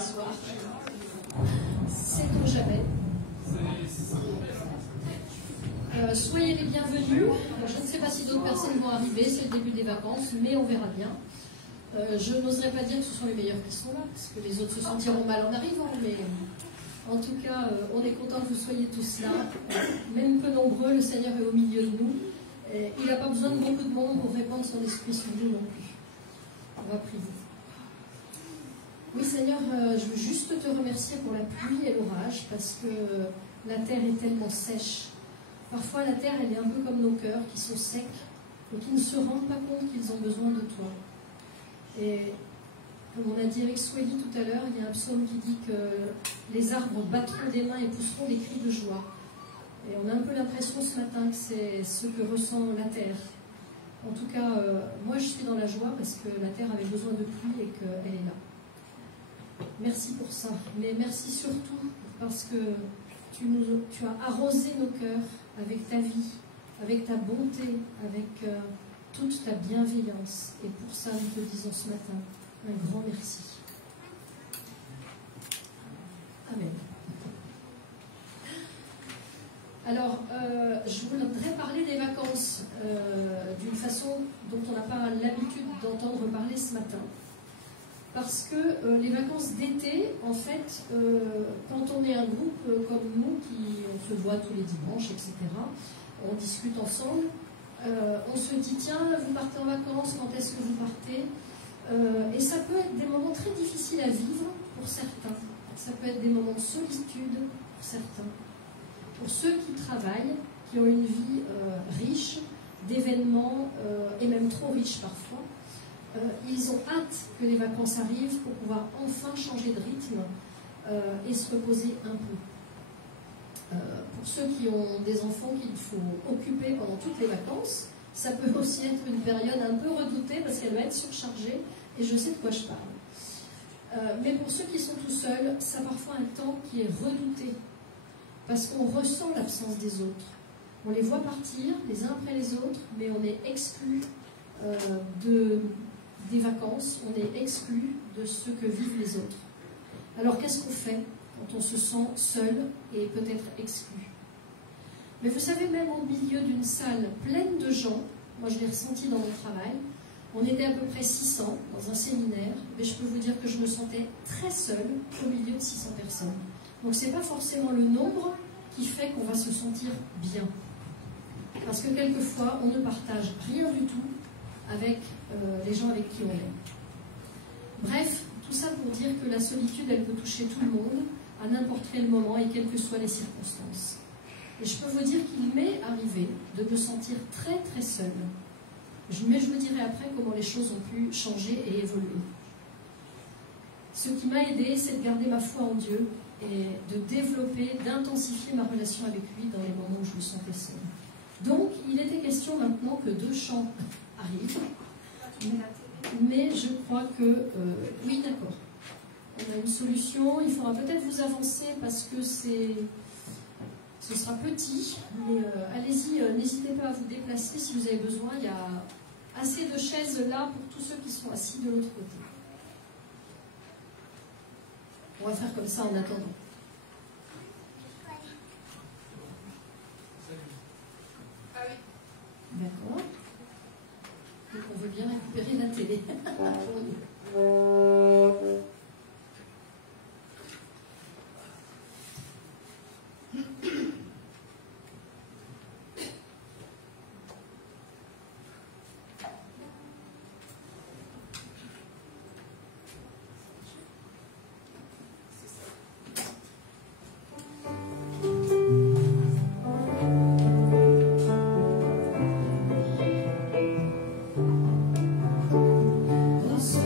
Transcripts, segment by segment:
Soir. Sait-on jamais. Soyez les bienvenus. Je ne sais pas si d'autres personnes vont arriver, c'est le début des vacances, mais on verra bien. Je n'oserais pas dire que ce sont les meilleurs qui sont là, parce que les autres se sentiront mal en arrivant, mais en tout cas, on est content que vous soyez tous là. Même peu nombreux, le Seigneur est au milieu de nous. Il n'a pas besoin de beaucoup de monde pour répandre son esprit sur nous non plus. On va prier. Oui Seigneur, je veux juste te remercier pour la pluie et l'orage, parce que la terre est tellement sèche. Parfois la terre, elle est un peu comme nos cœurs, qui sont secs, et qui ne se rendent pas compte qu'ils ont besoin de toi. Et comme on a dit avec Swelly tout à l'heure, il y a un psaume qui dit que les arbres battront des mains et pousseront des cris de joie. Et on a un peu l'impression ce matin que c'est ce que ressent la terre. En tout cas, moi je suis dans la joie parce que la terre avait besoin de pluie et qu'elle est là. Merci pour ça, mais merci surtout parce que tu as arrosé nos cœurs avec ta vie, avec ta bonté, avec toute ta bienveillance. Et pour ça, nous te disons ce matin un grand merci. Amen. Alors, je voudrais parler des vacances d'une façon dont on n'a pas l'habitude d'entendre parler ce matin. Parce que les vacances d'été, en fait, quand on est un groupe comme nous, on se voit tous les dimanches, etc., on discute ensemble, on se dit, tiens, vous partez en vacances, quand est-ce que vous partez? Et ça peut être des moments très difficiles à vivre pour certains. Ça peut être des moments de solitude pour certains. Pour ceux qui travaillent, qui ont une vie riche, d'événements, et même trop riche parfois, ils ont hâte que les vacances arrivent pour pouvoir enfin changer de rythme et se reposer un peu. Pour ceux qui ont des enfants qu'il faut occuper pendant toutes les vacances, ça peut aussi être une période un peu redoutée parce qu'elle va être surchargée et je sais de quoi je parle. Mais pour ceux qui sont tout seuls, c'est parfois un temps qui est redouté parce qu'on ressent l'absence des autres. On les voit partir les uns après les autres, mais on est exclu des vacances, on est exclu de ce que vivent les autres. Alors qu'est-ce qu'on fait quand on se sent seul et peut-être exclu? Mais vous savez, même au milieu d'une salle pleine de gens, moi je l'ai ressenti dans mon travail, on était à peu près 600 dans un séminaire, mais je peux vous dire que je me sentais très seule au milieu de 600 personnes. Donc ce n'est pas forcément le nombre qui fait qu'on va se sentir bien. Parce que quelquefois, on ne partage rien du tout avec les gens avec qui on est. Bref, tout ça pour dire que la solitude, elle peut toucher tout le monde, à n'importe quel moment et quelles que soient les circonstances. Et je peux vous dire qu'il m'est arrivé de me sentir très très seule. Mais je vous dirai après comment les choses ont pu changer et évoluer. Ce qui m'a aidé, c'est de garder ma foi en Dieu et de développer, d'intensifier ma relation avec lui dans les moments où je me sentais seule. Donc, il était question maintenant que 2 chants arrivent, mais je crois que... oui, d'accord. On a une solution, il faudra peut-être vous avancer parce que ce sera petit, mais allez-y, n'hésitez pas à vous déplacer si vous avez besoin. Il y a assez de chaises là pour tous ceux qui sont assis de l'autre côté. On va faire comme ça en attendant. D'accord. Donc on veut bien récupérer la télé. Dans ce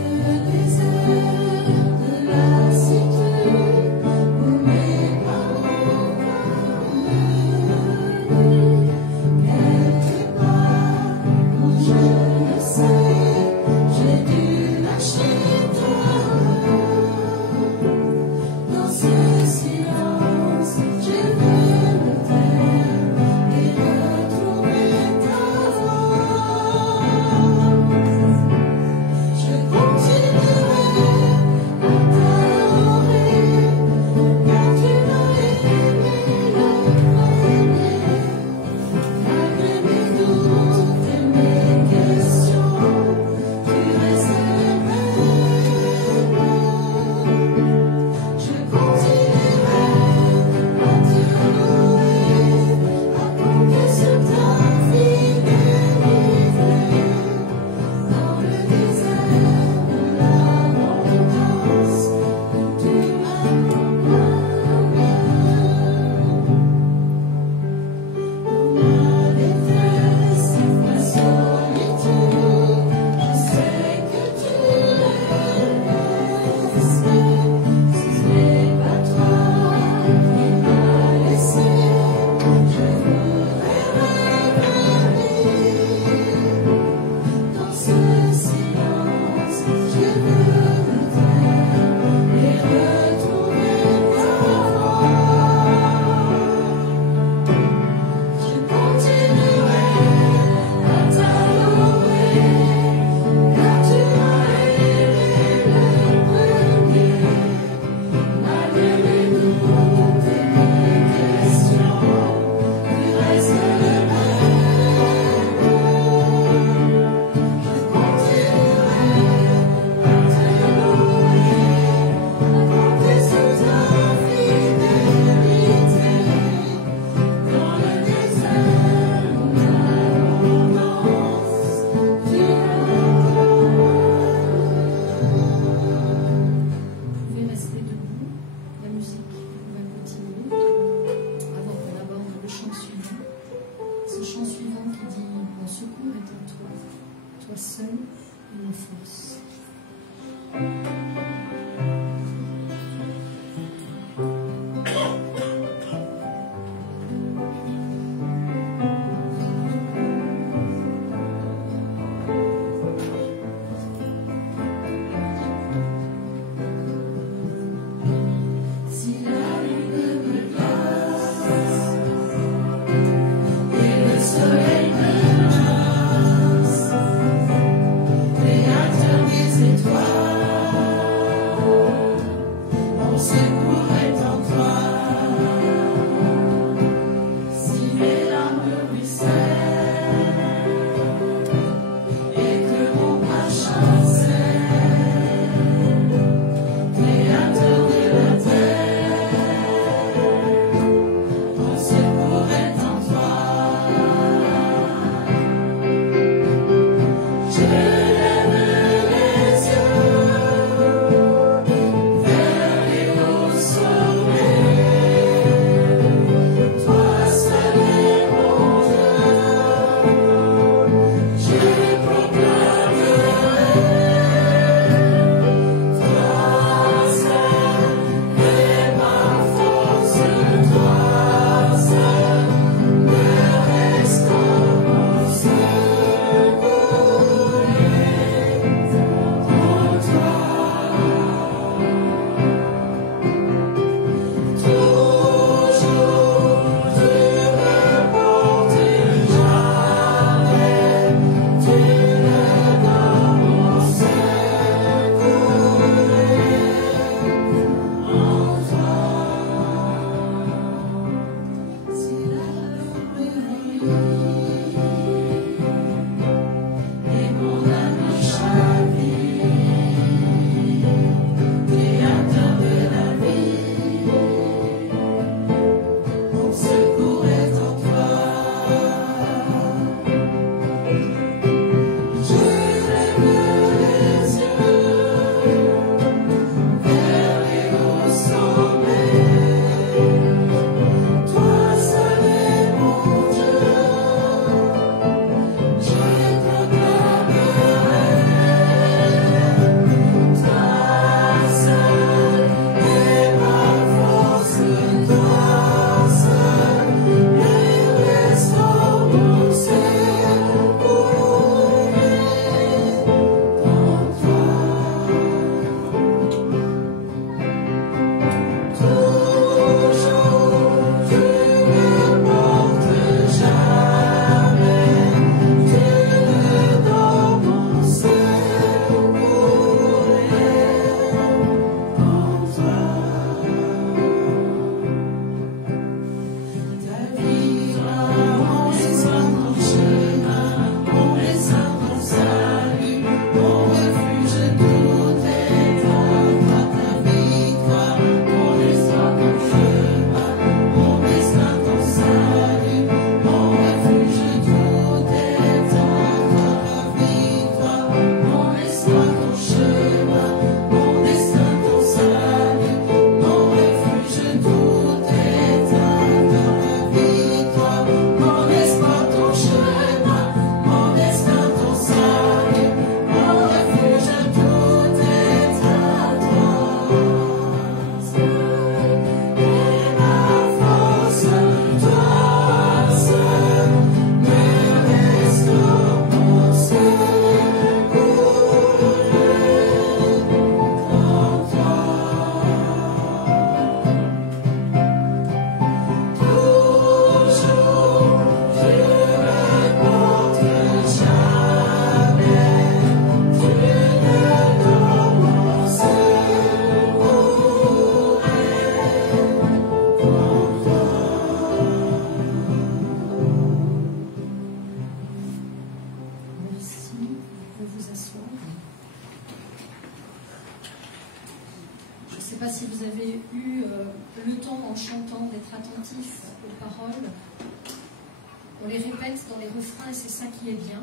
On les répète dans les refrains et c'est ça qui est bien.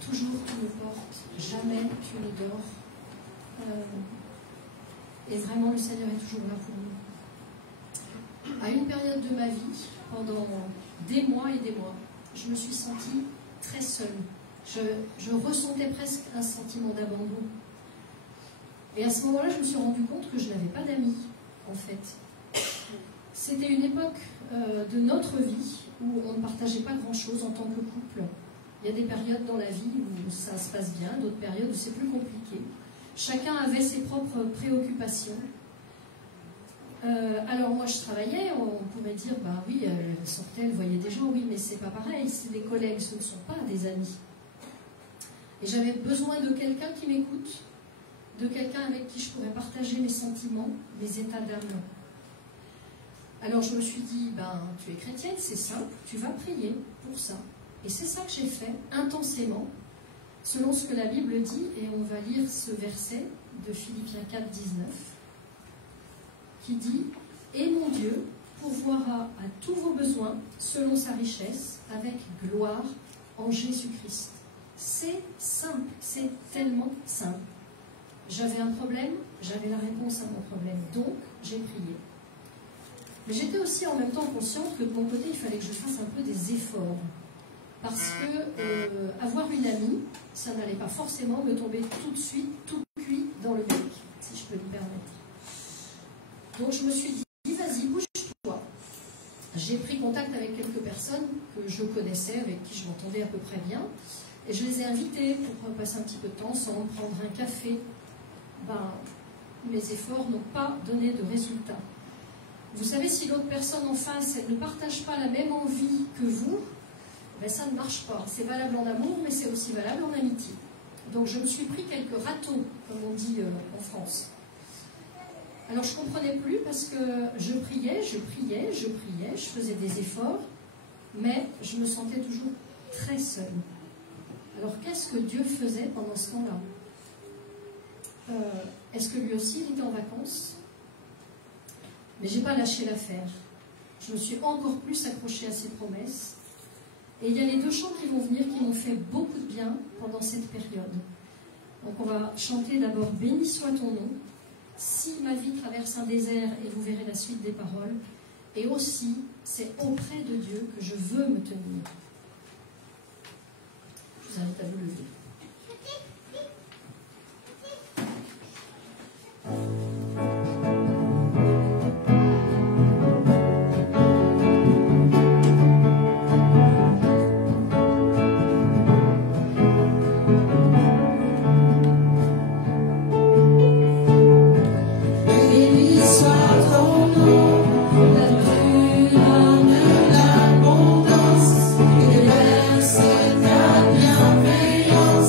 Toujours tu me portes, jamais tu ne dors. Et vraiment le Seigneur est toujours là pour nous. À une période de ma vie, pendant des mois et des mois, je me suis sentie très seule. Je ressentais presque un sentiment d'abandon. Et à ce moment-là, je me suis rendu compte que je n'avais pas d'amis, en fait. C'était une époque de notre vie où on ne partageait pas grand-chose en tant que couple. Il y a des périodes dans la vie où ça se passe bien, d'autres périodes où c'est plus compliqué. Chacun avait ses propres préoccupations. Alors moi je travaillais, on pourrait dire, bah oui, elle sortait, elle voyait des gens, oui, mais c'est pas pareil, c'est des collègues, ce ne sont pas des amis. Et j'avais besoin de quelqu'un qui m'écoute, de quelqu'un avec qui je pourrais partager mes sentiments, mes états d'âme. Alors je me suis dit, ben, tu es chrétienne, c'est simple, tu vas prier pour ça. Et c'est ça que j'ai fait, intensément, selon ce que la Bible dit, et on va lire ce verset de Philippiens 4, 19, qui dit « Et mon Dieu pourvoira à tous vos besoins, selon sa richesse, avec gloire en Jésus-Christ. » C'est simple, c'est tellement simple. J'avais un problème, j'avais la réponse à mon problème, donc j'ai prié. Mais j'étais aussi en même temps consciente que de mon côté, il fallait que je fasse un peu des efforts. Parce que avoir une amie, ça n'allait pas forcément me tomber tout de suite, tout cuit dans le bec, si je peux me permettre. Donc je me suis dit, vas-y, bouge-toi. J'ai pris contact avec quelques personnes que je connaissais, avec qui je m'entendais à peu près bien, et je les ai invitées pour passer un petit peu de temps ensemble, prendre un café. Ben, mes efforts n'ont pas donné de résultat. Vous savez, si l'autre personne en face, elle ne partage pas la même envie que vous, ben ça ne marche pas. C'est valable en amour, mais c'est aussi valable en amitié. Donc je me suis pris quelques râteaux, comme on dit en France. Alors je ne comprenais plus parce que je priais, je faisais des efforts, mais je me sentais toujours très seule. Alors qu'est-ce que Dieu faisait pendant ce temps-là? Est-ce que lui aussi il était en vacances? Mais je n'ai pas lâché l'affaire. Je me suis encore plus accrochée à ses promesses. Et il y a les deux chants qui vont venir qui m'ont fait beaucoup de bien pendant cette période. Donc on va chanter d'abord « Béni soit ton nom ». Si ma vie traverse un désert, et vous verrez la suite des paroles. Et aussi, c'est auprès de Dieu que je veux me tenir. Je vous invite à vous lever. L'abondance et verse ta bienveillance.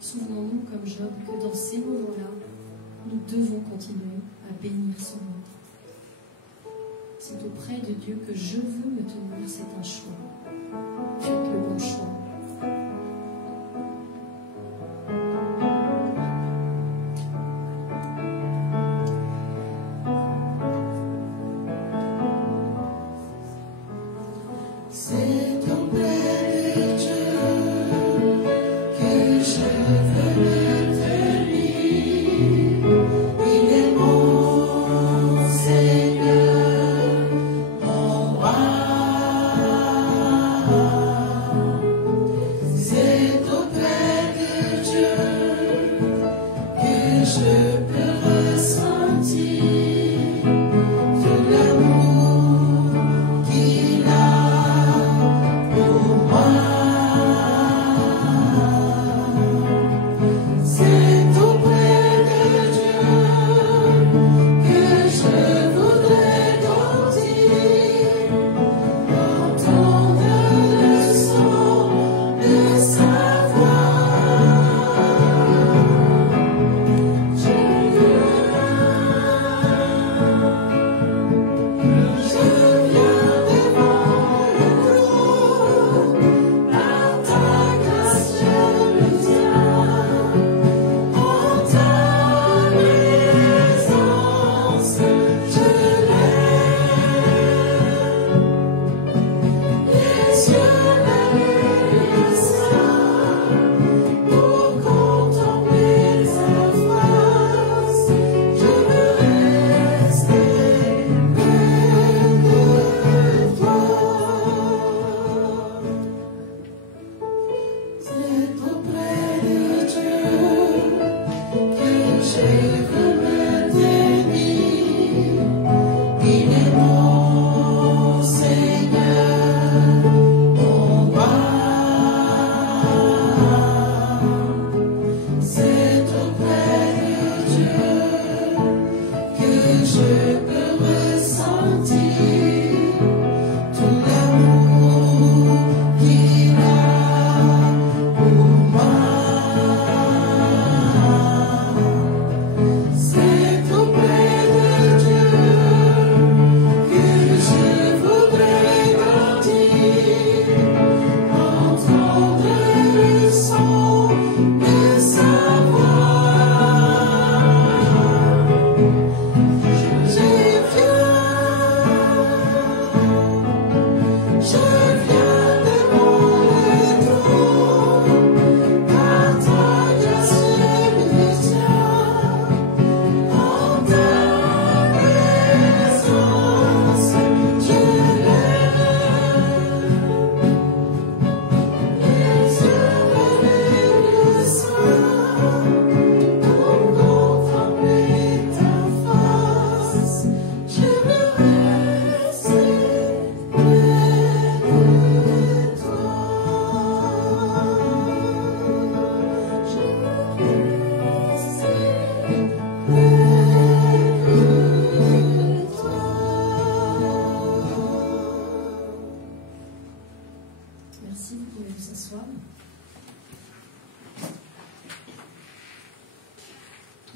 Souvenons-nous, comme Job, que dans ces moments-là, nous devons continuer à bénir son nom. C'est auprès de Dieu que je veux me tenir, c'est un choix. Faites le bon choix.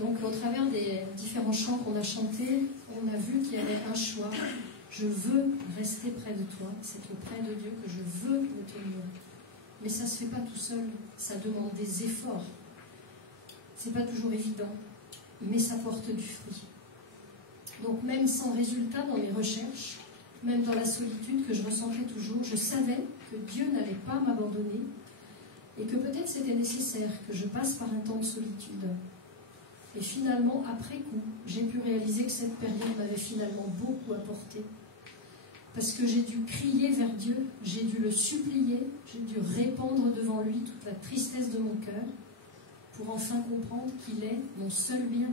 Donc, au travers des différents chants qu'on a chantés, on a vu qu'il y avait un choix. Je veux rester près de toi, c'est auprès de Dieu que je veux me tenir. Mais ça ne se fait pas tout seul, ça demande des efforts. C'est pas toujours évident, mais ça porte du fruit. Donc même sans résultat dans mes recherches, même dans la solitude que je ressentais toujours, je savais que Dieu n'allait pas m'abandonner et que peut-être c'était nécessaire que je passe par un temps de solitude. Et finalement, après coup, j'ai pu réaliser que cette période m'avait finalement beaucoup apporté. Parce que j'ai dû crier vers Dieu, j'ai dû le supplier, j'ai dû répandre devant lui toute la tristesse de mon cœur pour enfin comprendre qu'il est mon seul bien.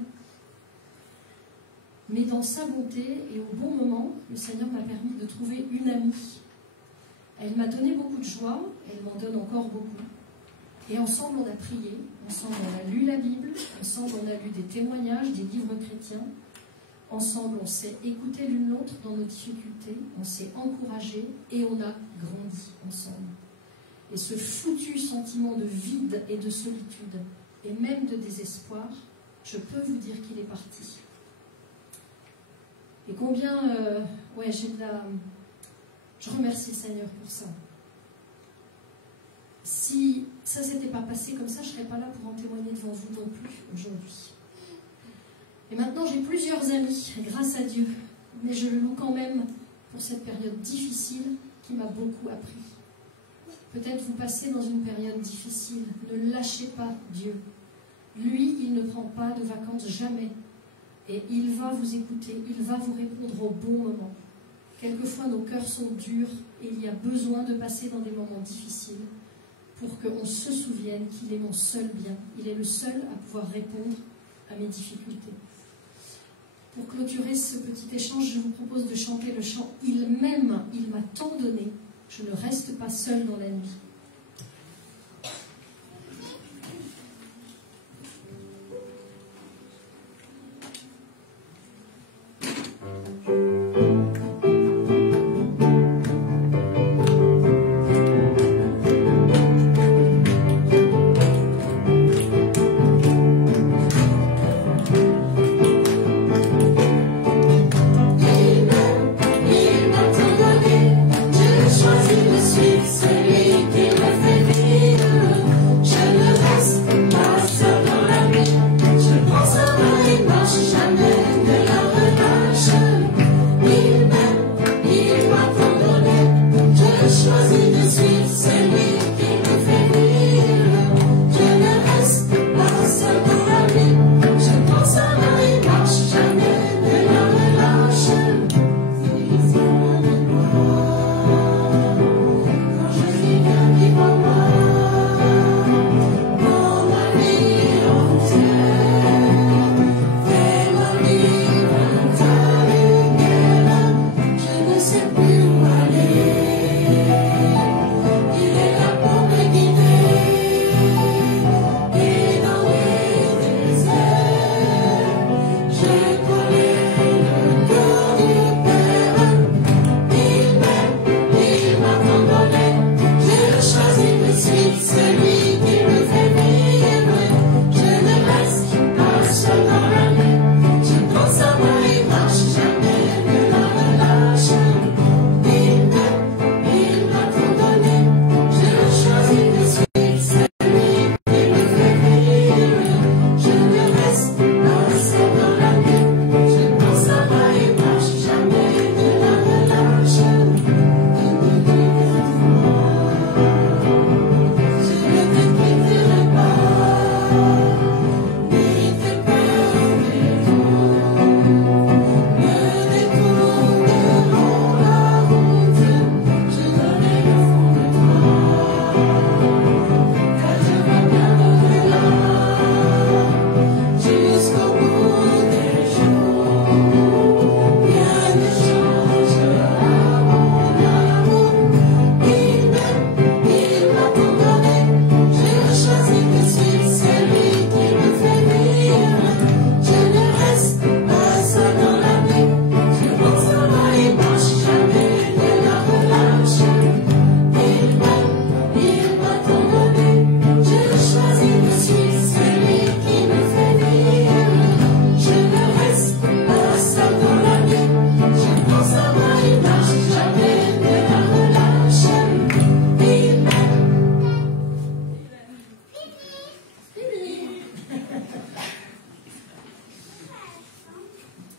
Mais dans sa bonté et au bon moment, le Seigneur m'a permis de trouver une amie. Elle m'a donné beaucoup de joie, elle m'en donne encore beaucoup. Et ensemble on a prié, ensemble on a lu la Bible, ensemble on a lu des témoignages, des livres chrétiens. Ensemble, on s'est écouté l'une l'autre dans nos difficultés, on s'est encouragé et on a grandi ensemble. et ce foutu sentiment de vide et de solitude, et même de désespoir, je peux vous dire qu'il est parti. Et combien, je remercie le Seigneur pour ça. Si ça ne s'était pas passé comme ça, je ne serais pas là pour en témoigner devant vous non plus aujourd'hui. Et maintenant, j'ai plusieurs amis, grâce à Dieu, mais je le loue quand même pour cette période difficile qui m'a beaucoup appris. Peut-être vous passez dans une période difficile, ne lâchez pas Dieu. Lui, il ne prend pas de vacances jamais. Et il va vous écouter, il va vous répondre au bon moment. Quelquefois, nos cœurs sont durs et il y a besoin de passer dans des moments difficiles pour qu'on se souvienne qu'il est mon seul bien. Il est le seul à pouvoir répondre à mes difficultés. Pour clôturer ce petit échange, je vous propose de chanter le chant « Il m'aime, il m'a tant donné, je ne reste pas seul dans la nuit ».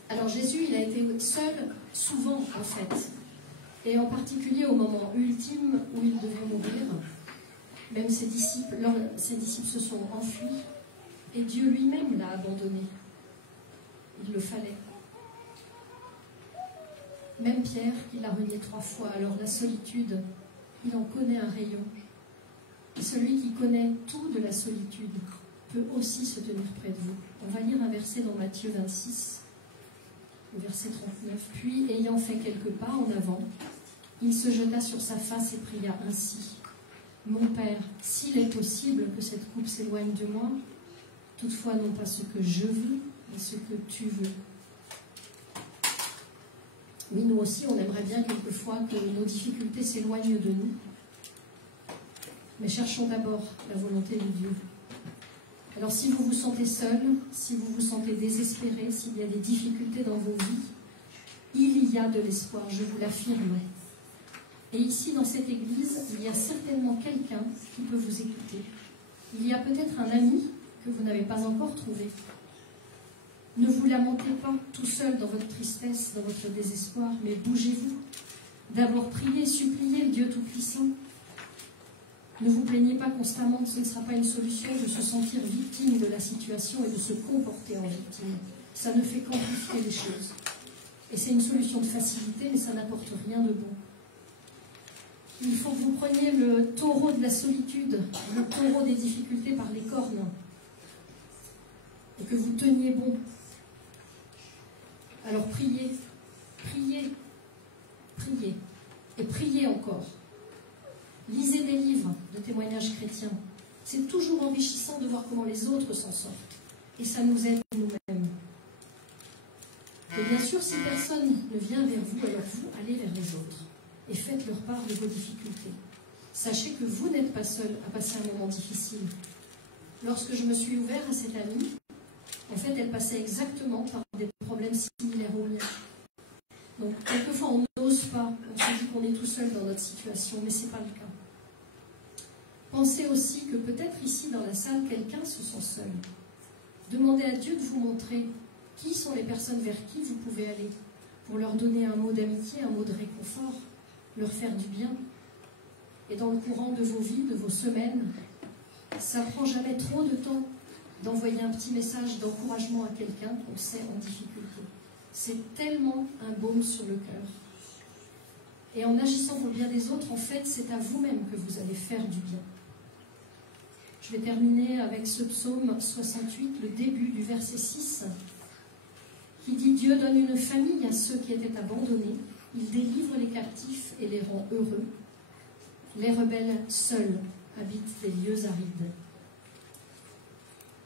Alors Jésus, il a été seul souvent en fait, et en particulier au moment ultime où il devait mourir. Même ses disciples se sont enfuis, et Dieu lui-même l'a abandonné. Il le fallait. Même Pierre, il l'a renié 3 fois. Alors la solitude, il en connaît un rayon. Et celui qui connaît tout de la solitude peut aussi se tenir près de vous. On va lire un verset dans Matthieu 26, le verset 39. Puis, ayant fait quelques pas en avant, il se jeta sur sa face et pria ainsi. Mon Père, s'il est possible que cette coupe s'éloigne de moi, toutefois non pas ce que je veux, mais ce que tu veux. Oui, nous aussi, on aimerait bien quelquefois que nos difficultés s'éloignent de nous. Mais cherchons d'abord la volonté de Dieu. Alors si vous vous sentez seul, si vous vous sentez désespéré, s'il y a des difficultés dans vos vies, il y a de l'espoir, je vous l'affirme. Et ici, dans cette église, il y a certainement quelqu'un qui peut vous écouter. Il y a peut-être un ami que vous n'avez pas encore trouvé. Ne vous lamentez pas tout seul dans votre tristesse, dans votre désespoir, mais bougez-vous. D'abord priez, suppliez le Dieu Tout-Puissant. Ne vous plaignez pas constamment, ce ne sera pas une solution de se sentir victime de la situation et de se comporter en victime. Ça ne fait qu'amplifier les choses. Et c'est une solution de facilité, mais ça n'apporte rien de bon. Il faut que vous preniez le taureau de la solitude, le taureau des difficultés par les cornes, et que vous teniez bon. Alors priez, priez, priez, et priez encore. Lisez des livres de témoignages chrétiens. C'est toujours enrichissant de voir comment les autres s'en sortent. Et ça nous aide nous-mêmes. Et bien sûr, si personne ne vient vers vous, alors vous allez vers les autres. Et faites leur part de vos difficultés. Sachez que vous n'êtes pas seul à passer un moment difficile. Lorsque je me suis ouvert à cette amie, en fait, elle passait exactement par des problèmes similaires aux miens. Donc, quelquefois, on n'ose pas, on se dit qu'on est tout seul dans notre situation, mais ce n'est pas le cas. Pensez aussi que peut-être ici, dans la salle, quelqu'un se sent seul. Demandez à Dieu de vous montrer qui sont les personnes vers qui vous pouvez aller, pour leur donner un mot d'amitié, un mot de réconfort, leur faire du bien. Et dans le courant de vos vies, de vos semaines, ça ne prend jamais trop de temps d'envoyer un petit message d'encouragement à quelqu'un qu'on sait en difficulté. C'est tellement un baume sur le cœur. Et en agissant pour le bien des autres, en fait, c'est à vous-même que vous allez faire du bien. Je vais terminer avec ce psaume 68, le début du verset 6, qui dit « Dieu donne une famille à ceux qui étaient abandonnés, il délivre les captifs et les rend heureux. Les rebelles seuls habitent des lieux arides. »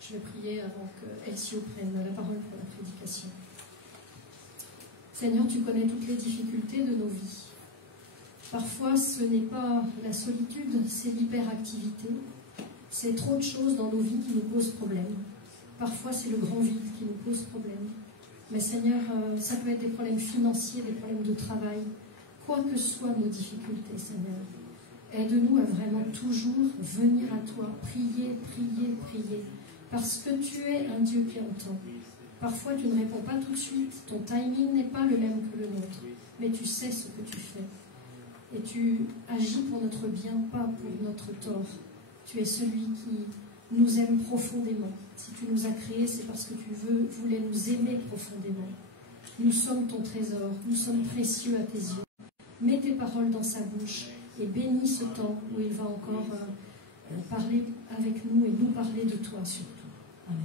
Je vais prier avant que Elcio prenne la parole pour la prédication. Seigneur, tu connais toutes les difficultés de nos vies. Parfois, ce n'est pas la solitude, c'est l'hyperactivité. C'est trop de choses dans nos vies qui nous posent problème. Parfois, c'est le grand vide qui nous pose problème. Mais Seigneur, ça peut être des problèmes financiers, des problèmes de travail. Quoi que soient nos difficultés, Seigneur, aide-nous à vraiment toujours venir à toi, prier, prier, prier. Parce que tu es un Dieu qui entend. Parfois, tu ne réponds pas tout de suite. Ton timing n'est pas le même que le nôtre. Mais tu sais ce que tu fais. Et tu agis pour notre bien, pas pour notre tort. Tu es celui qui nous aime profondément. Si tu nous as créés, c'est parce que tu voulais nous aimer profondément. Nous sommes ton trésor. Nous sommes précieux à tes yeux. Mets tes paroles dans sa bouche et bénis ce temps où il va encore parler avec nous et nous parler de toi surtout. Amen.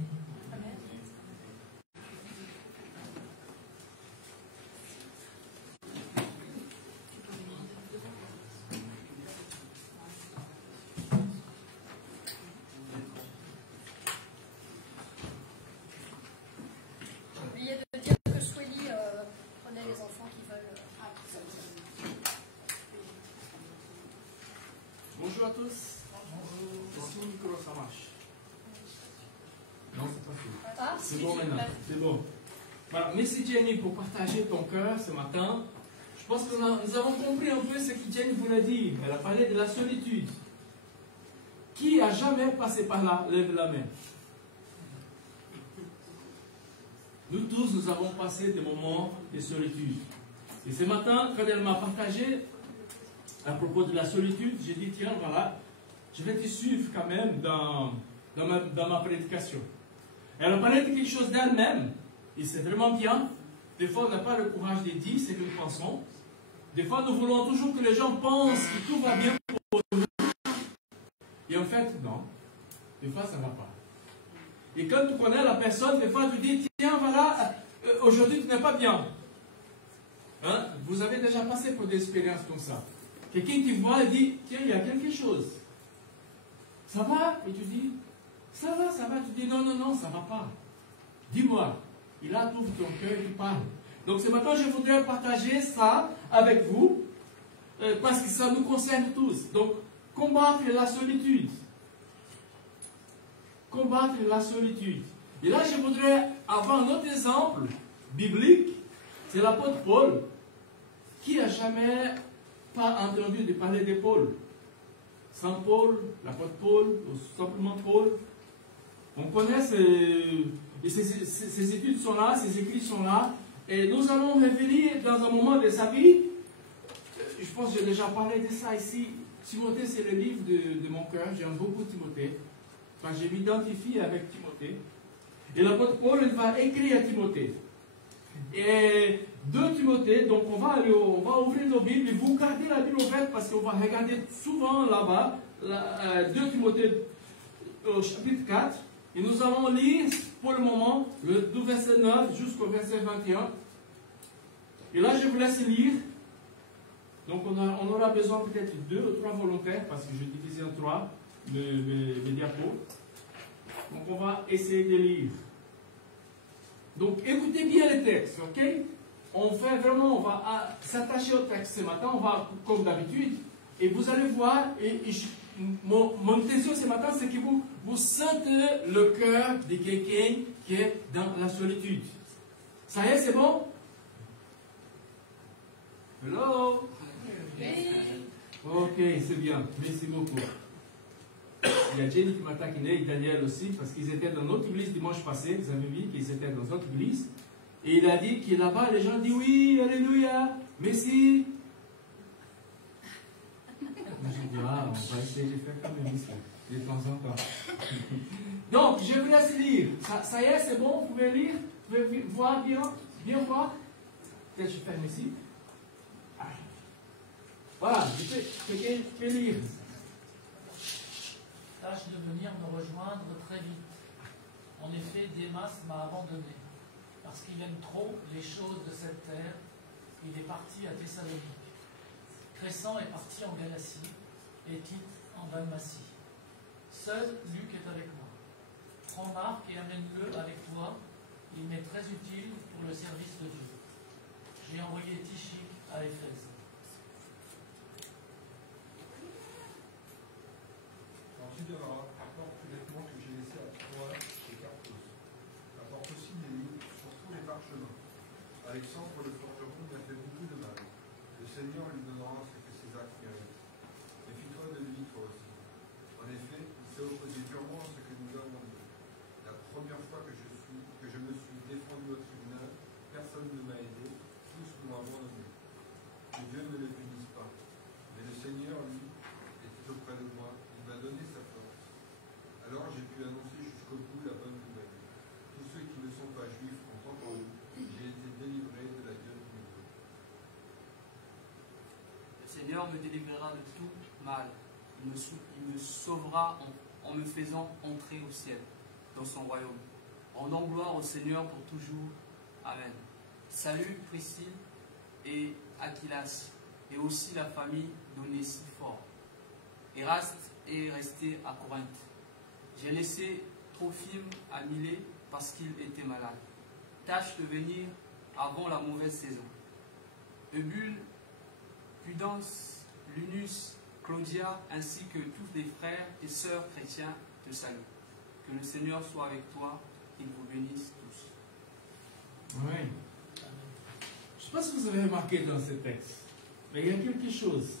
Oubliez de dire que Swelly prenait les enfants qui veulent. Bonjour à tous. Bonjour. Mon micro, ça marche. Non, c'est pas fait. Ah, c'est bon maintenant. C'est bon. Voilà. Merci Jenny pour partager ton cœur ce matin. Je pense que nous avons compris un peu ce que Jenny voulait dire. Elle a parlé de la solitude. Qui a jamais passé par là? Lève la main. Nous tous, nous avons passé des moments de solitude. Et ce matin, quand elle m'a partagé à propos de la solitude, j'ai dit, tiens, voilà, je vais te suivre quand même dans ma prédication. Elle a parlé de quelque chose d'elle-même, et c'est vraiment bien. Des fois, on n'a pas le courage de dire ce que nous pensons. Des fois, nous voulons toujours que les gens pensent que tout va bien pour nous. Et en fait, non. Des fois, ça ne va pas. Et quand tu connais la personne, des fois, tu dis, tiens, voilà, aujourd'hui, tu n'es pas bien. Hein? Vous avez déjà passé pour des expériences comme ça. Quelqu'un qui voit et dit, tiens, il y a quelque chose. Ça va? Et tu dis, ça va, ça va. Tu dis, non, non, non, ça ne va pas. Dis-moi. Et là, tu ouvres ton cœur et tu parles. Donc ce matin, je voudrais partager ça avec vous, parce que ça nous concerne tous. Donc, combattre la solitude. Combattre la solitude. Et là, je voudrais avoir un autre exemple biblique. C'est l'apôtre Paul. Qui n'a jamais pas entendu de parler de Paul? Saint Paul, l'apôtre Paul, ou simplement Paul. On connaît ses études sont là, ses écrits sont là. Et nous allons revenir dans un moment de sa vie. Je pense que j'ai déjà parlé de ça ici. Timothée, c'est le livre de mon cœur. J'aime beaucoup Timothée. Enfin, je m'identifie avec Timothée. Et l'apôtre Paul, il va écrire à Timothée. Et 2 Timothée, donc on va ouvrir nos Bibles et vous gardez la Bible ouverte parce qu'on va regarder souvent là-bas, 2 Timothée au chapitre 4. Et nous allons lire pour le moment du verset 9 jusqu'au verset 21. Et là, je vous laisse lire. Donc on aura besoin peut-être 2 ou 3 volontaires parce que je divise en 3 les diapos. Donc on va essayer de lire. Donc écoutez bien les textes, ok? On va s'attacher au texte ce matin, on va comme d'habitude, et vous allez voir, mon intention ce matin, c'est que vous sentez le cœur de quelqu'un qui est dans la solitude. Ça y est, c'est bon? Hello? Ok, c'est bien, merci beaucoup. Il y a Jenny qui m'a taquiné et Daniel aussi, parce qu'ils étaient dans notre église dimanche passé. Vous avez vu qu'ils étaient dans notre église. Et il a dit que là-bas, les gens disent oui, alléluia, merci. Je dis, ah, on va essayer de faire comme même ici, de temps en temps. Donc, je vous laisse lire. Ça y est, c'est bon, vous pouvez lire? Vous pouvez voir bien voir? Peut-être je ferme ici. Voilà, quelqu'un peut lire. Tâche de venir me rejoindre très vite. En effet, Démas m'a abandonné. Parce qu'il aime trop les choses de cette terre, il est parti à Thessalonique. Crescent est parti en Galatie et Tite en Dalmatie. Seul Luc est avec moi. Prends Marc et amène-le avec toi. Il m'est très utile pour le service de Dieu. J'ai envoyé Tychique à Éphèse. Ensuite, apporte les vêtements que j'ai laissés à Troie et Carpos. Apporte aussi des livres, surtout les parchemins. Alexandre le forgeron m'a fait beaucoup de mal. Le Seigneur lui donnera ce que ses actes méritent. Méfie-toi de lui, toi aussi. En effet, il s'est opposé durement à ce que nous avons dit. La première fois que je me suis défendu au tribunal, personne ne m'a aidé, tous m'ont abandonné. Que Dieu ne les punisse pas. Mais le Seigneur, lui, était auprès de moi. Il m'a donné sa force. Alors j'ai pu annoncer jusqu'au bout la bonne nouvelle. Tous ceux qui ne sont pas juifs ont entendu. J'ai été délivré de la gueule du monde. Le Seigneur me délivrera de tout mal. Il me sauvera en me faisant entrer au ciel, dans son royaume. Rendons gloire au Seigneur pour toujours. Amen. Salut Priscille et Aquilas, et aussi la famille d'Onésiphore. Eraste est resté à Corinthe. J'ai laissé Trophime à Milet parce qu'il était malade. Tâche de venir avant la mauvaise saison. Eubule, Pudence, Lunus, Claudia, ainsi que tous les frères et sœurs chrétiens te saluent. Que le Seigneur soit avec toi, qu'il vous bénisse tous. Oui. Je ne sais pas si vous avez remarqué dans ce texte, mais il y a quelque chose.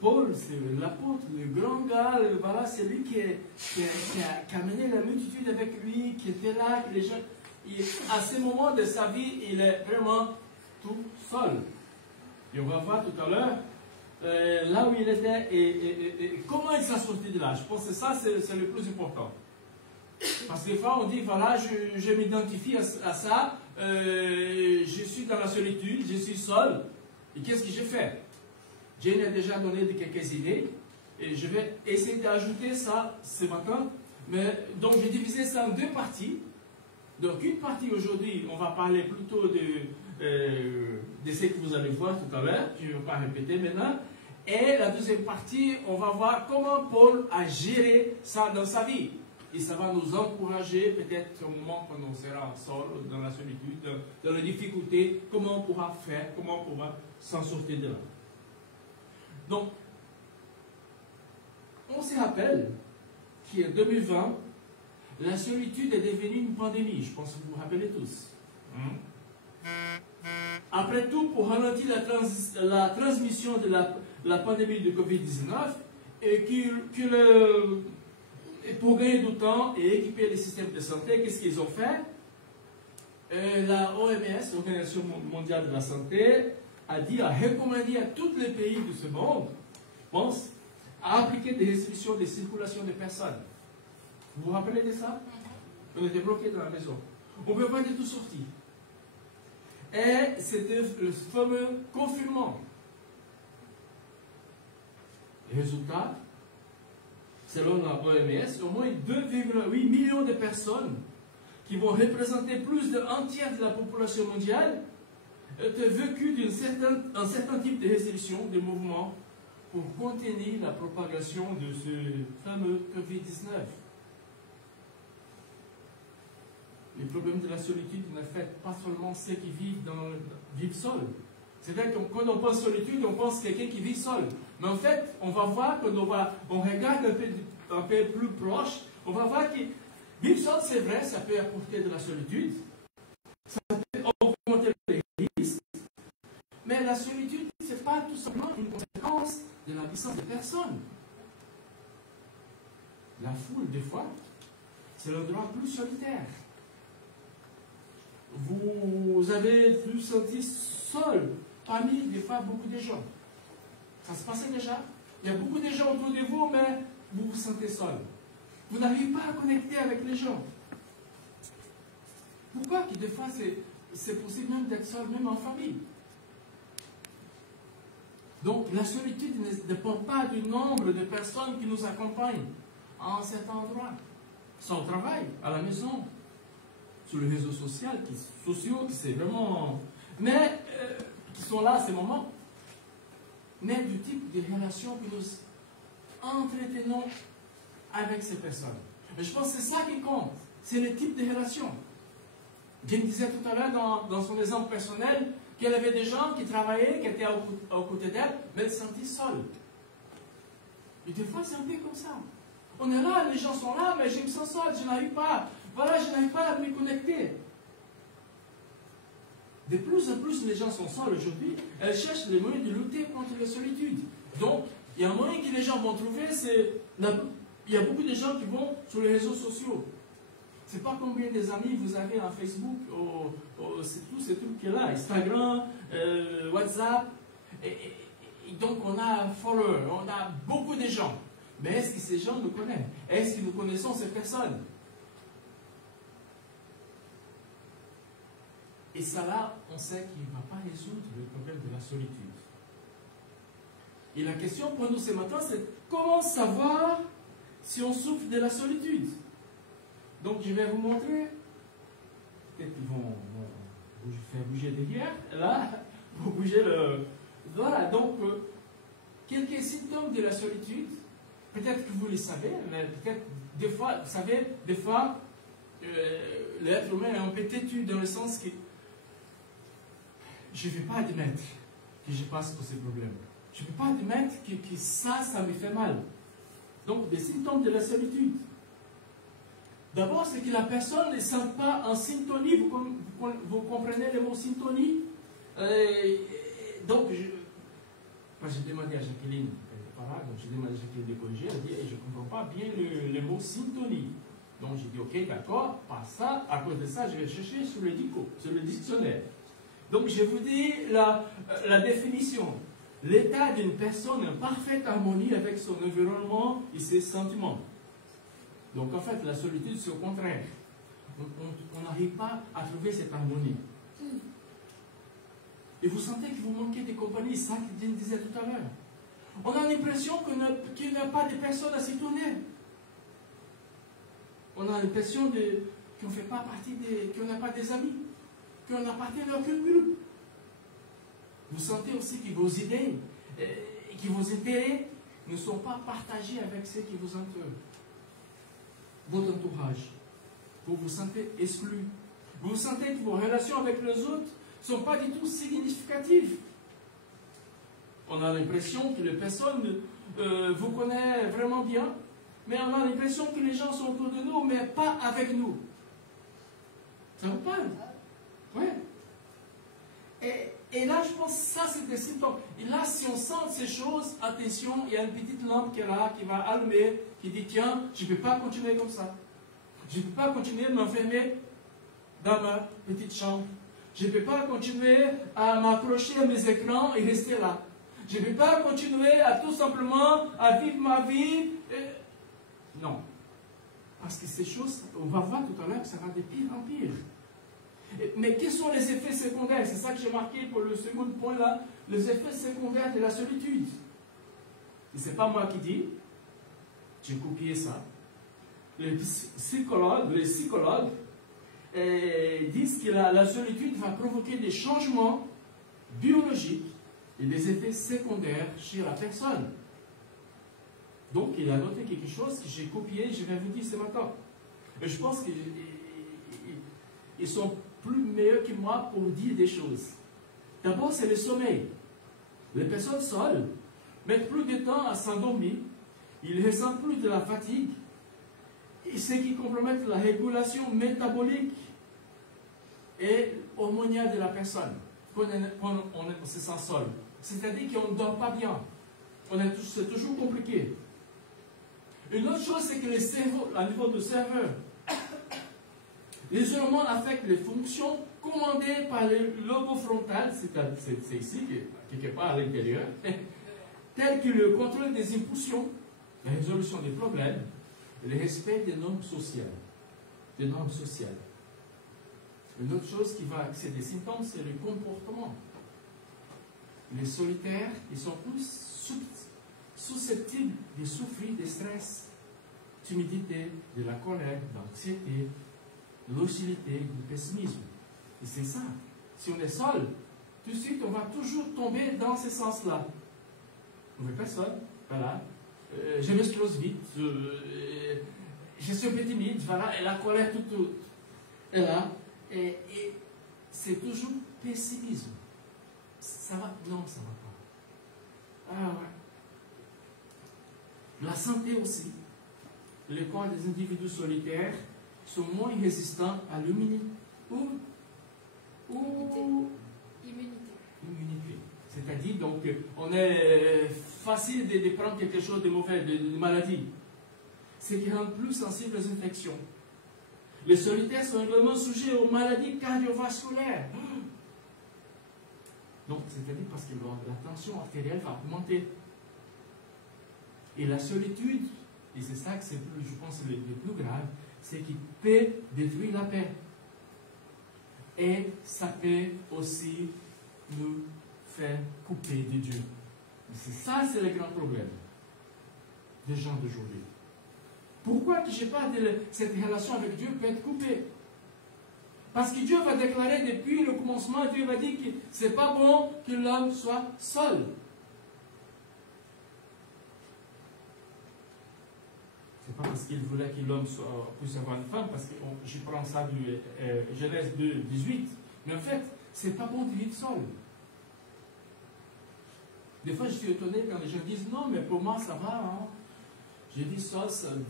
Paul, c'est l'apôtre, le grand gars, voilà, c'est lui qui a amené la multitude avec lui, qui était là, les gens, à ce moment de sa vie, il est vraiment tout seul. Et on va voir tout à l'heure là où il était et comment il s'est sorti de là. Je pense que ça, c'est le plus important. Parce que des fois, on dit, voilà, je m'identifie à ça, je suis dans la solitude, je suis seul, et qu'est-ce que j'ai fait? Jane a déjà donné quelques idées, et je vais essayer d'ajouter ça ce matin. Mais, donc, j'ai divisé ça en 2 parties. Donc, une partie aujourd'hui, on va parler plutôt de ce que vous allez voir tout à l'heure, je ne vais pas répéter maintenant. Et la deuxième partie, on va voir comment Paul a géré ça dans sa vie. Et ça va nous encourager peut-être au moment quand on sera seul, dans la solitude, dans les difficultés, comment on pourra faire, comment on pourra s'en sortir de là. Donc, on se rappelle qu'en 2020, la solitude est devenue une pandémie. Je pense que vous vous rappelez tous. Après tout, pour ralentir la transmission de la pandémie de Covid-19, et pour gagner du temps et équiper les systèmes de santé, qu'est-ce qu'ils ont fait? La OMS, l'Organisation mondiale de la santé, a recommandé à tous les pays de ce monde, pense, à appliquer des restrictions de circulation des personnes. Vous vous rappelez de ça? On était bloqués dans la maison. On ne peut pas du tout sortir. Et c'était le fameux confinement. Résultat, selon la OMS, au moins 2,8 millions de personnes qui vont représenter plus d'un tiers de la population mondiale ont vécu un certain type de restriction de mouvement pour contenir la propagation de ce fameux Covid-19. Le problème de la solitude n'affecte pas seulement ceux qui vivent seuls. C'est-à-dire que quand on pense solitude, on pense quelqu'un qui vit seul. Mais en fait, on va voir, quand on regarde un peu plus proche, on va voir que vivre seul, c'est vrai, ça peut apporter de la solitude, ça peut augmenter les risques, mais la solitude, ce n'est pas tout simplement une conséquence de l'absence de personnes. La foule, des fois, c'est l'endroit plus solitaire. Vous avez pu sentir seul parmi, des fois, beaucoup de gens. Ça se passait déjà. Il y a beaucoup de gens autour de vous, mais vous vous sentez seul. Vous n'arrivez pas à connecter avec les gens. Pourquoi que des fois, c'est possible même d'être seul, même en famille? Donc, la solitude ne dépend pas du nombre de personnes qui nous accompagnent à un certain endroit. C'est au travail, à la maison, sur les réseaux sociaux, qui c'est vraiment... Mais, qui sont là à ces moments, mais du type de relations que nous entretenons avec ces personnes. Et je pense que c'est ça qui compte. C'est le type de relation. Je me disais tout à l'heure dans son exemple personnel qu'elle avait des gens qui travaillaient, qui étaient aux côtés d'elle, mais elle se sentait seule. Et des fois, c'est un peu comme ça. On est là, les gens sont là, mais je me sens seule, je n'arrive pas. Voilà, je n'arrive pas à me connecter. De plus en plus, les gens sont seuls aujourd'hui. Elles cherchent les moyens de lutter contre la solitude. Donc, il y a un moyen que les gens vont trouver, il y a beaucoup de gens qui vont sur les réseaux sociaux. C'est pas combien des amis vous avez en Facebook, c'est tout ces trucs qui est là, Instagram, WhatsApp. Et donc, on a followers, on a beaucoup de gens. Mais est-ce que ces gens nous connaissent? Est-ce que nous connaissons ces personnes? Et ça là, on sait qu'il ne va pas résoudre le problème de la solitude. Et la question pour nous ce matin, c'est comment savoir si on souffre de la solitude? Donc je vais vous montrer, peut-être qu'ils vont faire bouger derrière, là, pour bouger le... Voilà, donc, quelques symptômes de la solitude, peut-être que vous les savez, mais peut-être, des fois, vous savez, des fois, l'être humain est un peu têtu dans le sens que je ne vais pas admettre que je passe par ces problèmes. Je ne peux pas admettre que ça me fait mal. Donc, des symptômes de la solitude. D'abord, c'est que la personne ne sent pas en syntonie. Vous comprenez le mot syntonie? Donc, j'ai demandé à Jacqueline, voilà, donc j'ai demandé à Jacqueline de corriger, elle dit, je ne comprends pas bien le mot syntonie. Donc, j'ai dit, ok, d'accord, pas ça, à cause de ça, je vais chercher sur le dictionnaire. Donc, je vous dis la définition. L'état d'une personne en parfaite harmonie avec son environnement et ses sentiments. Donc, en fait, la solitude, c'est au contraire. On n'arrive pas à trouver cette harmonie. Et vous sentez que vous manquez de compagnie, c'est ça que Dieu disait tout à l'heure. On a l'impression qu'il n'y a pas de personnes à s'y tourner. On a l'impression qu'on ne fait pas partie qu'on n'a pas des amis, qu'on n'appartient à aucun groupe. Vous sentez aussi que vos idées, que vos intérêts ne sont pas partagés avec ceux qui vous entourent. Votre entourage. Vous vous sentez exclu. Vous sentez que vos relations avec les autres ne sont pas du tout significatives. On a l'impression que les personnes vous connaît vraiment bien, mais on a l'impression que les gens sont autour de nous, mais pas avec nous. Ça vous parle? Oui. Et là, je pense que ça, c'est des symptômes. Et là, si on sent ces choses, attention, il y a une petite lampe qui est là, qui va allumer, qui dit, tiens, je ne peux pas continuer comme ça. Je ne peux pas continuer de m'enfermer dans ma petite chambre. Je ne peux pas continuer à m'accrocher à mes écrans et rester là. Je ne peux pas continuer à tout simplement à vivre ma vie. Non. Parce que ces choses, on va voir tout à l'heure que ça va de pire en pire. Mais quels sont les effets secondaires? C'est ça que j'ai marqué pour le second point là. Les effets secondaires de la solitude. Et ce n'est pas moi qui dis. J'ai copié ça. Les psychologues disent que la solitude va provoquer des changements biologiques et des effets secondaires chez la personne. Donc, il a noté quelque chose que j'ai copié, je vais vous dire ce matin. Et je pense qu'ils sont plus meilleurs que moi pour dire des choses. D'abord, c'est le sommeil. Les personnes seules mettent plus de temps à s'endormir, ils ressentent plus de la fatigue, et ce qui compromet la régulation métabolique et hormonale de la personne quand on se sent seul. C'est-à-dire qu'on ne dort pas bien. C'est toujours compliqué. Une autre chose, c'est que le cerveau, à niveau du cerveau, l'isolement affecte les fonctions commandées par le lobe frontal, c'est ici, quelque part à l'intérieur, telles que le contrôle des impulsions, la résolution des problèmes, et le respect des normes sociales. Une autre chose qui va, c'est des symptômes, c'est le comportement. Les solitaires, ils sont plus susceptibles de souffrir de stress, timidité, de la colère, de l'anxiété, de l'hostilité, du pessimisme. Et c'est ça. Si on est seul, tout de suite, on va toujours tomber dans ce sens-là. On n'est pas seul, voilà. Je m'explose vite, je suis un peu timide, voilà, et la colère tout est là. Et c'est toujours pessimisme. Ça va? Non, ça ne va pas. Ah ouais. La santé aussi. Les corps des individus solitaires sont moins résistants à l'immunité. Immunité. C'est-à-dire, donc, on est facile de prendre quelque chose de mauvais, de maladie. Ce qui rend plus sensible aux infections. Les solitaires sont également sujets aux maladies cardiovasculaires. Donc, c'est-à-dire parce que la tension artérielle va augmenter. Et la solitude, et c'est ça que c'est, je pense, le plus grave, c'est qu'il peut détruire la paix. Et ça peut aussi nous faire couper de Dieu. Ça, c'est le grand problème des gens d'aujourd'hui. Pourquoi que je n'ai pas cette relation avec Dieu peut être coupée? Parce que Dieu va déclarer depuis le commencement, Dieu va dire que ce n'est pas bon que l'homme soit seul. Ce n'est pas parce qu'il voulait que l'homme puisse avoir une femme, parce que je prends ça du Genèse 2, 18. Mais en fait, ce n'est pas bon de vivre seul. Des fois, je suis étonné quand les gens disent non, mais pour moi, ça va. Hein. J'ai dit ça, je n'ai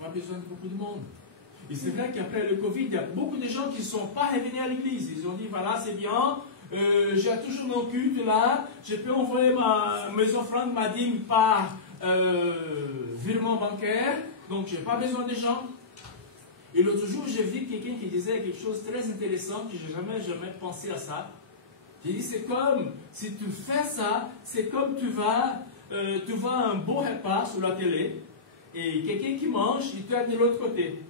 pas besoin de beaucoup de monde. Et c'est vrai qu'après le Covid, il y a beaucoup de gens qui ne sont pas revenus à l'église. Ils ont dit voilà, c'est bien, j'ai toujours mon culte là, je peux envoyer mes offrandes, ma dîme par virement bancaire, donc je n'ai pas besoin de gens. Et l'autre jour, j'ai vu quelqu'un qui disait quelque chose de très intéressant, que je n'ai jamais pensé à ça. J'ai dit, c'est comme, si tu fais ça, c'est comme tu vois un beau repas sur la télé, et quelqu'un qui mange, il te est de l'autre côté.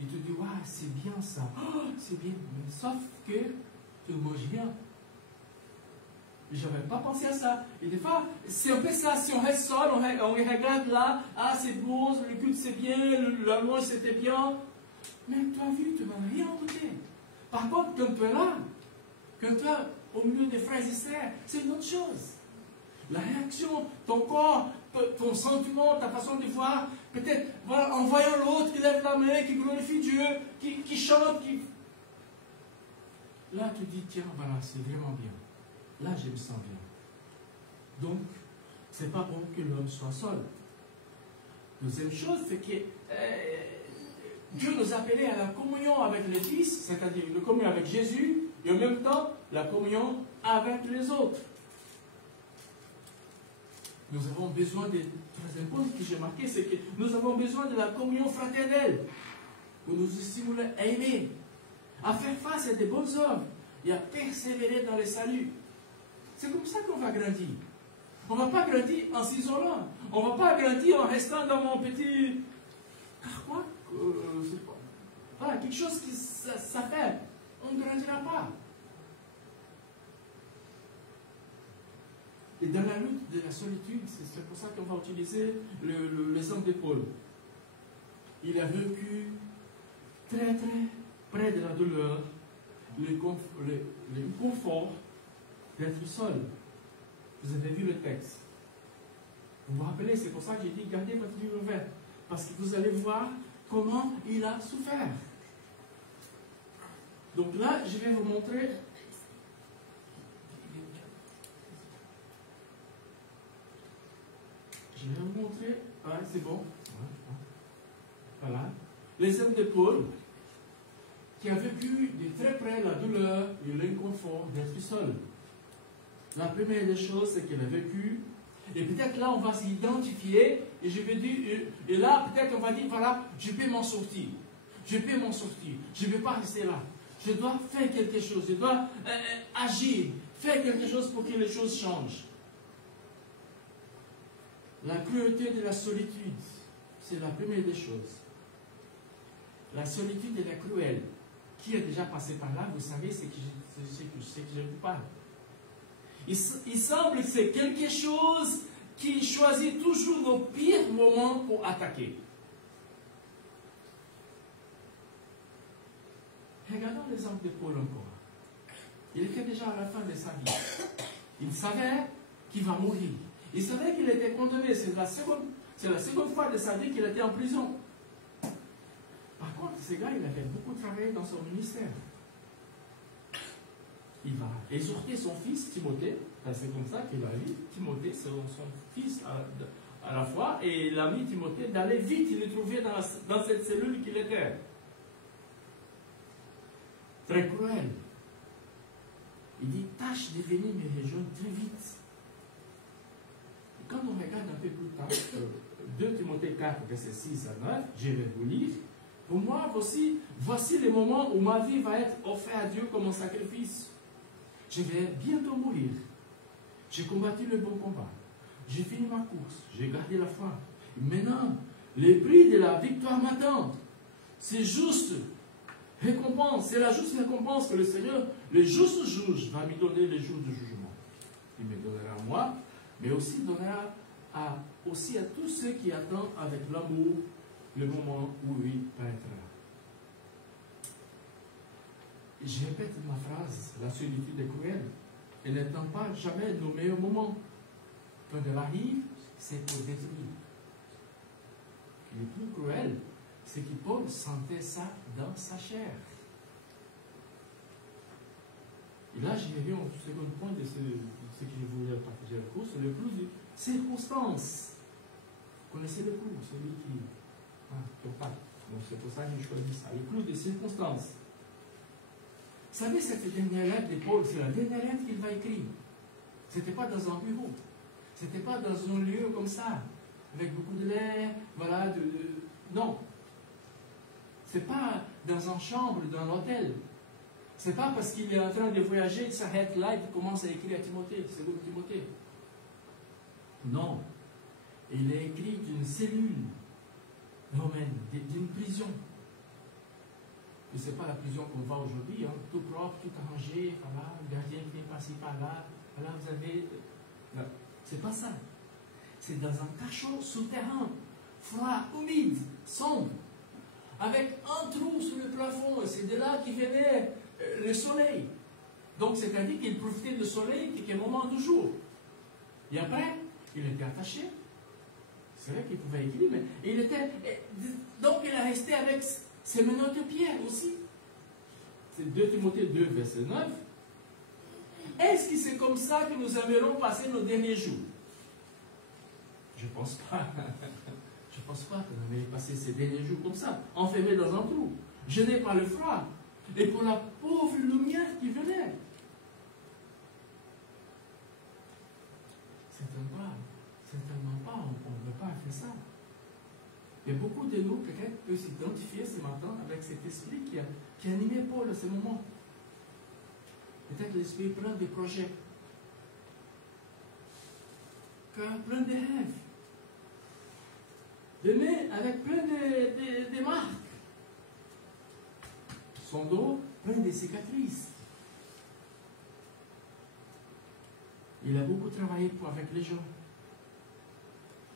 Il te dit, waouh, c'est bien ça. Oh, c'est bien. Sauf que tu ne manges rien. Je n'avais pas pensé à ça. Et des fois, c'est un peu ça. Si on reste seul, on regarde là, ah, c'est beau, le culte c'est bien, la louange c'était bien. Mais tu as vu, tu n'as rien goûté. Par contre, quand tu es là, quand tu es au milieu des frères et sœurs, c'est une autre chose. La réaction, ton corps, ton sentiment, ta façon de voir, peut-être voilà, en voyant l'autre qui lève la main, qui glorifie Dieu, qui chante, qui... Là, tu dis, tiens, voilà, c'est vraiment bien. Là, je me sens bien. Donc, Ce n'est pas bon que l'homme soit seul. Deuxième chose, c'est que Dieu nous appelait à la communion avec le Fils, c'est-à-dire la communion avec Jésus, et en même temps la communion avec les autres. Nous avons besoin de... Troisième point que j'ai marqué, c'est que nous avons besoin de la communion fraternelle, pour nous stimuler à aimer, à faire face à des bonnes œuvres et à persévérer dans le salut. C'est comme ça qu'on va grandir. On ne va pas grandir en s'isolant. On ne va pas grandir en restant dans mon petit... Car quoi voilà, quelque chose qui ça fait. On ne grandira pas. Et dans la lutte de la solitude, c'est pour ça qu'on va utiliser l'exemple de Paul. Il a vécu très très près de la douleur, le confort d'être seul. Vous avez vu le texte. Vous vous rappelez, c'est pour ça que j'ai dit gardez votre livre ouvert. Parce que vous allez voir comment il a souffert. Donc là, je vais vous montrer. Je vais vous montrer. Ah, c'est bon. Voilà. L'exemple de Paul, qui a vécu de très près la douleur et l'inconfort d'être seul. La première des choses, c'est qu'il a vécu. Et peut-être là, on va s'identifier. Et je vais dire, et là, peut-être on va dire, voilà, je peux m'en sortir. Je peux m'en sortir. Je ne vais pas rester là. Je dois faire quelque chose. Je dois agir. Faire quelque chose pour que les choses changent. La cruauté de la solitude, c'est la première des choses. La solitude, elle est cruelle. Qui est déjà passé par là, vous savez, c'est que je vous parle. Il semble que c'est quelque chose qui choisit toujours nos pires moments pour attaquer. Regardons l'exemple de Paul encore. Il était déjà à la fin de sa vie. Il savait qu'il va mourir. Il savait qu'il était condamné. C'est la seconde fois de sa vie qu'il était en prison. Par contre, ce gars, il avait beaucoup travaillé dans son ministère. Il va exhorter son fils, Timothée. C'est comme ça qu'il a dit. Timothée, c'est son fils à la fois. Et il a mis Timothée d'aller vite. Il le trouvait dans cette cellule qu'il était. Très cruel. Il dit, tâche de venir me rejoindre très vite. Et quand on regarde un peu plus tard, 2 Timothée 4, verset 6 à 9, je vais vous lire. Pour moi, voici le moment où ma vie va être offerte à Dieu comme un sacrifice. Je vais bientôt mourir. J'ai combattu le bon combat. J'ai fini ma course. J'ai gardé la foi. Maintenant, le prix de la victoire m'attend. C'est juste récompense. C'est la juste récompense que le Seigneur, le juste juge, va me donner le jour du jugement. Il me donnera à moi, mais aussi donnera à tous ceux qui attendent avec l'amour le moment où il paraîtra. Je répète ma phrase, la solitude est cruelle. Elle n'attend pas jamais nos meilleurs moments. Quand elle arrive, c'est pour détruire. Le plus cruel, c'est que Paul sentait ça dans sa chair. Et là, j'ai vu un second point de ce que je voulais partager avec vous, c'est le clou de circonstance. Vous connaissez le clou, celui qui parle. Donc c'est pour ça que j'ai choisi ça. Le clou de circonstance. Vous savez, cette dernière lettre de Paul, c'est la dernière lettre qu'il va écrire. Ce n'était pas dans un bureau. Ce n'était pas dans un lieu comme ça, avec beaucoup de l'air, voilà, non. Ce n'est pas dans une chambre, dans l'hôtel. Ce n'est pas parce qu'il est en train de voyager, il s'arrête là et commence à écrire à Timothée, second Timothée. Non. Il est écrit d'une cellule romaine, d'une prison. Mais ce n'est pas la prison qu'on voit aujourd'hui, hein, tout propre, tout arrangé, voilà, le gardien qui vient passer par là, voilà, vous avez... Non, c'est pas ça. C'est dans un cachot souterrain, froid, humide, sombre, avec un trou sur le plafond, et c'est de là qui venait le soleil. Donc c'est-à-dire qu'il profitait du soleil quelques moments du jour. Et après, il était attaché. C'est vrai qu'il pouvait écrire, mais il était... Donc il est resté avec ses menottes de pierre aussi. C'est 2 Timothée 2, verset 9. Est-ce que c'est comme ça que nous aimerons passer nos derniers jours? Je ne pense pas. Je ne pense pas qu'on allait passer ces derniers jours comme ça, enfermés dans un trou, gênés par le froid, et pour la pauvre lumière qui venait. Certainement pas, on ne veut pas faire ça. Et beaucoup de nous, peut-être, peuvent s'identifier ce matin avec cet esprit qui animait Paul à ce moment. Peut-être l'esprit plein de projets, cœur plein de rêves, de mains avec plein de marques, son dos plein de cicatrices. Il a beaucoup travaillé avec les gens.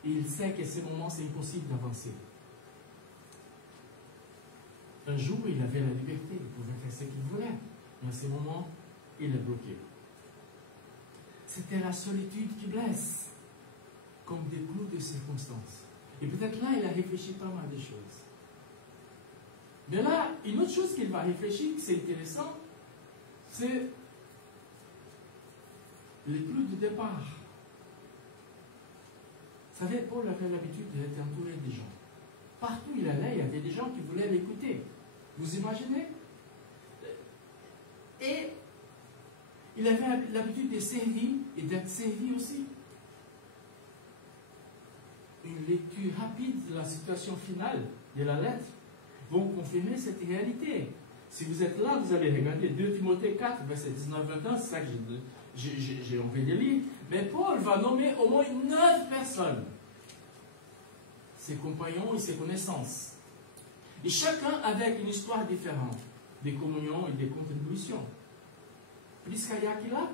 Et il sait qu'à ce moment, c'est impossible d'avancer. Un jour, il avait la liberté, il pouvait faire ce qu'il voulait. Mais à ce moment, il est bloqué. C'était la solitude qui blesse, comme des clous de circonstances. Et peut-être là, il a réfléchi pas mal de choses. Mais là, une autre chose qu'il va réfléchir, c'est intéressant, c'est les clous de départ. Vous savez, Paul avait l'habitude d'être entouré des gens. Partout où il allait, il y avait des gens qui voulaient l'écouter. Vous imaginez? Et il avait l'habitude de servir et d'être servi aussi. Une lecture rapide de la situation finale de la lettre vont confirmer cette réalité. Si vous êtes là, vous allez regarder 2 Timothée 4, verset 19-21, c'est ça que j'ai envie de lire. Mais Paul va nommer au moins 9 personnes, ses compagnons et ses connaissances. Et chacun avec une histoire différente, des communions et des contributions. Prisca et Aquila,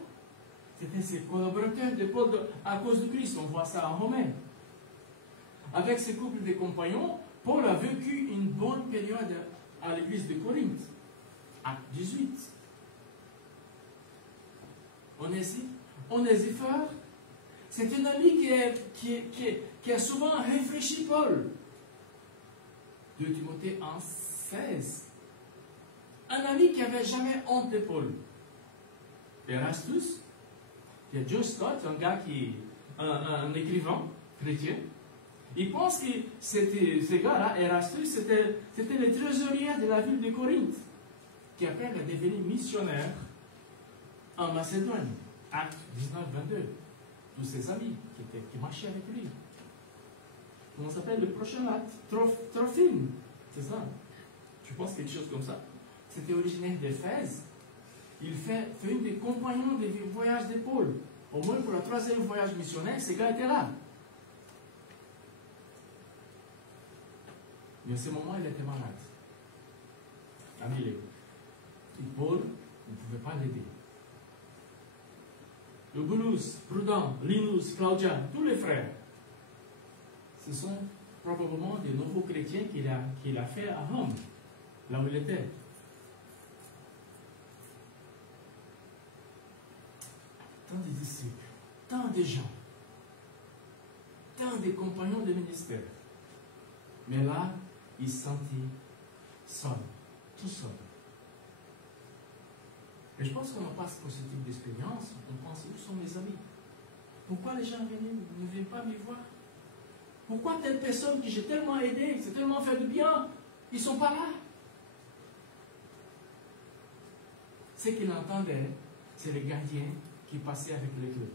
c'était ses collaborateurs de Paul à cause de Christ, on voit ça en Romains. Avec ses couples de compagnons, Paul a vécu une bonne période à l'église de Corinthe. Acte 18. Onésifore, c'est un ami qui a souvent réfléchi Paul. 2 Timothée 1, 16. Un ami qui n'avait jamais honte de Paul. Erastus, il y a John Stott, un gars un écrivain chrétien. Il pense que ce gars-là, Erastus, c'était le trésorier de la ville de Corinthe, qui après est devenu missionnaire en Macédoine. Acte 19-22. Tous ses amis qui marchaient avec lui. Comment s'appelle le prochain acte? Trophime. C'est ça. Je pense quelque chose comme ça. C'était originaire d'Éphèse. Il fait une des compagnons des voyages de Paul. Au moins pour le 3e voyage missionnaire, ces gars étaient là. Mais à ce moment, il était malade. Amilé. Et Paul ne pouvait pas l'aider. Eubulus, Prudent, Linus, Claudian, tous les frères, ce sont probablement des nouveaux chrétiens qu'il a fait à Rome, là où il était. Tant de disciples, tant de gens, tant de compagnons de ministère. Mais là, il se sentit seul, tout seul. Et je pense qu'on passe pour ce type d'expérience, on pense où sont mes amis? Pourquoi les gens ne viennent pas me voir? Pourquoi telle personne que j'ai tellement aidé, qui s'est tellement fait du bien, ils ne sont pas là? Ce qu'il entendait, c'est le gardien qui passait avec les clés.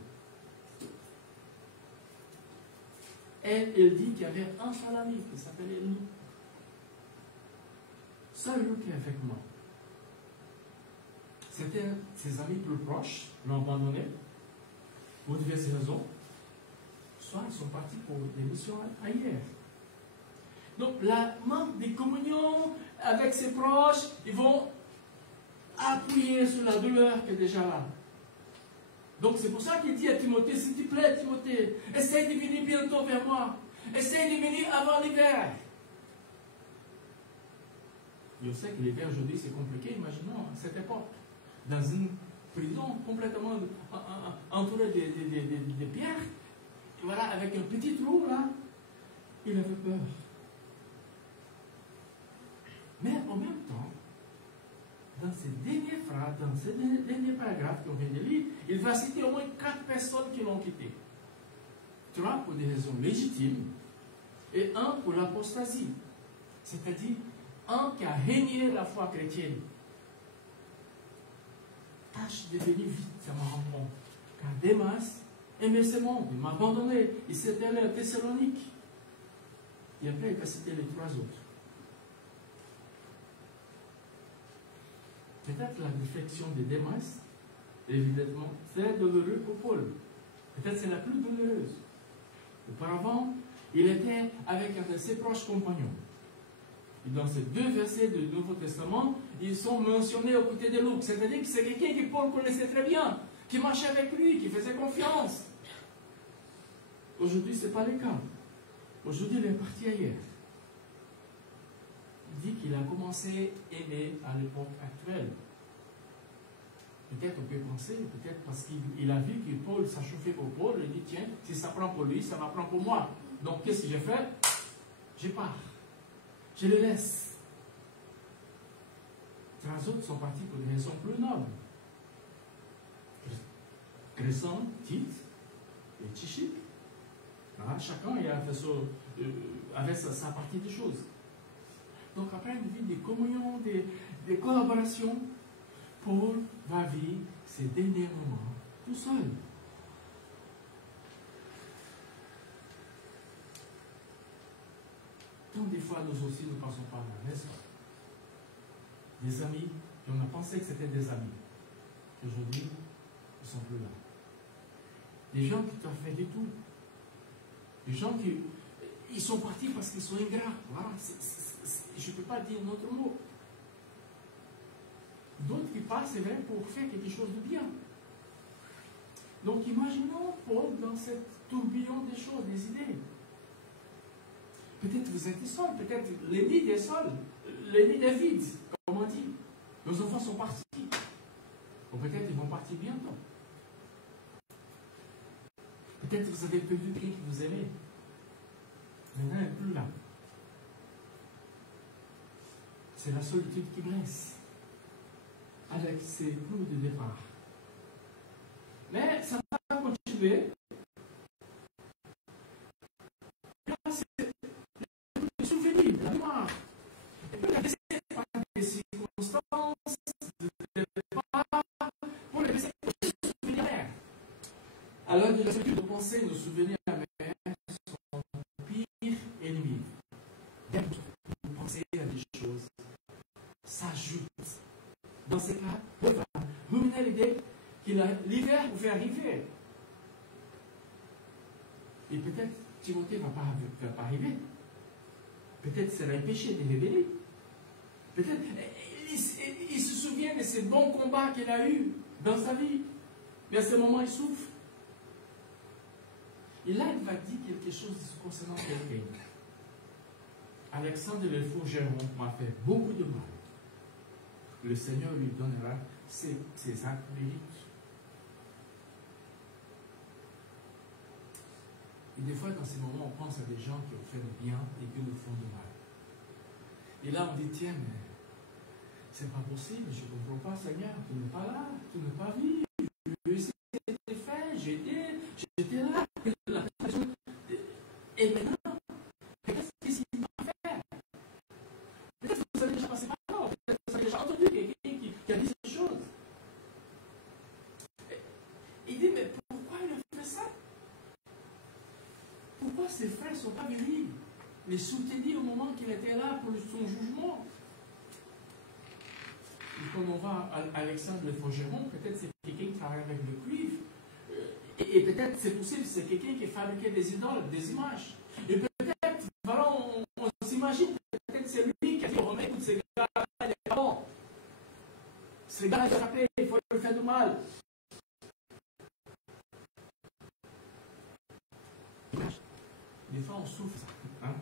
Et il dit qu'il y avait un seul ami qui s'appelait Luc. Seul Luc est avec moi. C'était ses amis plus proches, l'ont abandonné pour diverses raisons. Soit ils sont partis pour des missions ailleurs. Donc, la manque de communion avec ses proches, ils vont appuyer sur la douleur qui est déjà là. Donc, c'est pour ça qu'il dit à Timothée, s'il te plaît, Timothée, essaye de venir bientôt vers moi. Essaye de venir avant l'hiver. Je sais que l'hiver aujourd'hui, c'est compliqué, imaginons à cette époque. Dans une prison complètement entourée de pierres, et voilà, avec un petit trou là, il avait peur. Mais en même temps, dans ces dernières phrases, dans ces derniers paragraphes qu'on vient de lire, il va citer au moins 4 personnes qui l'ont quitté. 3 pour des raisons légitimes et 1 pour l'apostasie, c'est-à-dire un qui a régné la foi chrétienne. Tâche de venir vite, ça m'a rendu compte. Car Démas aimait ce monde, il m'a abandonné, il s'était allé à Thessalonique. Et après, il a cité les 3 autres. Peut-être la défection de Démas, évidemment, c'est douloureux pour Paul. Peut-être c'est la plus douloureuse. Auparavant, il était avec un de ses proches compagnons. Et dans ces 2 versets du Nouveau Testament, ils sont mentionnés aux côtés de Luc. C'est-à-dire que c'est quelqu'un que Paul connaissait très bien, qui marchait avec lui, qui faisait confiance. Aujourd'hui, ce n'est pas le cas. Aujourd'hui, il est parti ailleurs. Il dit qu'il a commencé à aimer à l'époque actuelle. Peut-être on peut penser, peut-être parce qu'il a vu que Paul, ça chauffait pour Paul, il dit, tiens, si ça prend pour lui, ça va prendre pour moi. Donc, qu'est-ce que j'ai fait? Je pars. Je le laisse. 3 autres sont partis pour des raisons plus nobles. Crescent, Tite et Tychicque. Chacun avait sa partie des choses. Donc après une vie de communion, de collaboration, Paul va vivre ces derniers moments tout seul. Donc des fois, nous aussi, nous ne pensons pas à la maison. Des amis, et on a pensé que c'était des amis. Aujourd'hui, ils ne sont plus là. Des gens qui t'ont fait du tout. Des gens qui ils sont partis parce qu'ils sont ingrats. Voilà, je ne peux pas dire un autre mot. D'autres qui partent, c'est vrai, pour faire quelque chose de bien. Donc imaginons Paul dans cette tourbillon des choses, des idées. Peut-être vous êtes seul, peut-être les nids est seul, les nids est vide, comme on dit. Nos enfants sont partis. Ou peut-être ils vont partir bientôt. Peut-être vous avez perdu quelqu'un que vous aimez. Maintenant, il n'est plus là. C'est la solitude qui blesse. Avec ses coups de départ. Mais ça va continuer. Là, c'est le souvenir, la mémoire. Et puis, la laisser par des circonstances de départ pour les laisser souvenir. Alors, de la solitude de penser, nos souvenirs amers sont pire ennemi. Vous pensez à des choses, s'ajoute. Dans ce cas, Paul va ruminer l'idée que l'hiver vous fait arriver. Et peut-être Timothée ne va pas arriver. Peut-être c'est un péché de révéler. Peut-être il se souvient de ces bons combats qu'il a eus dans sa vie. Mais à ce moment, il souffre. Et là, il va dire quelque chose concernant quelqu'un. Alexandre le Forgeron m'a fait beaucoup de mal. Le Seigneur lui donnera ses actes mérites. Et des fois, dans ces moments, on pense à des gens qui ont fait le bien et qui nous font du mal. Et là, on dit, tiens, mais c'est pas possible, je ne comprends pas, Seigneur, tu n'es pas là, tu n'es pas vu. C'était fait, j'étais là. Et maintenant, qu'est-ce qu'il va faire? Peut-être que vous avez déjà passé par là, peut-être que vous avez déjà entendu quelqu'un qui a dit ces choses. Il dit, mais pourquoi il a fait ça? Pourquoi ses frères ne sont pas venus les soutenir au moment qu'il était là pour son jugement? Et comme on va à Alexandre le Forgeron, peut-être c'est quelqu'un qui travaille avec le cuivre. Et peut-être, c'est possible, c'est quelqu'un qui fabriquait des idoles, des images. Et peut-être, voilà, on s'imagine, peut-être c'est lui qui a dit, oh, mais écoute, ces gars-là, il n'est pas bon. Ces gars-là, il faut l'appeler, il faut lui faire du mal. Des fois, on souffre ça. Hein?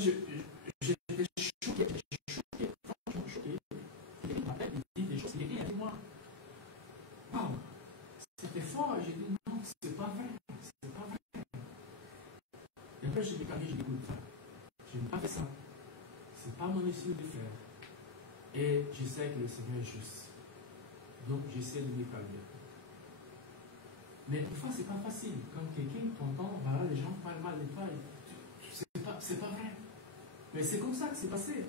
J'étais choqué, franchement choqué. Il m'appelle, il dit des choses, il dit à moi. Wow, c'était fort. J'ai dit non, c'est pas vrai, c'est pas vrai. Et après, j'ai déclaré, j'ai dit écoute, je n'ai pas fait ça. C'est pas mon issue de faire. Et je sais que le Seigneur est juste. Donc, j'essaie de me calmer. Mais parfois, c'est pas facile. Quand quelqu'un t'entend, voilà, les gens parlent mal de toi. C'est pas vrai. Mais c'est comme ça que c'est passé.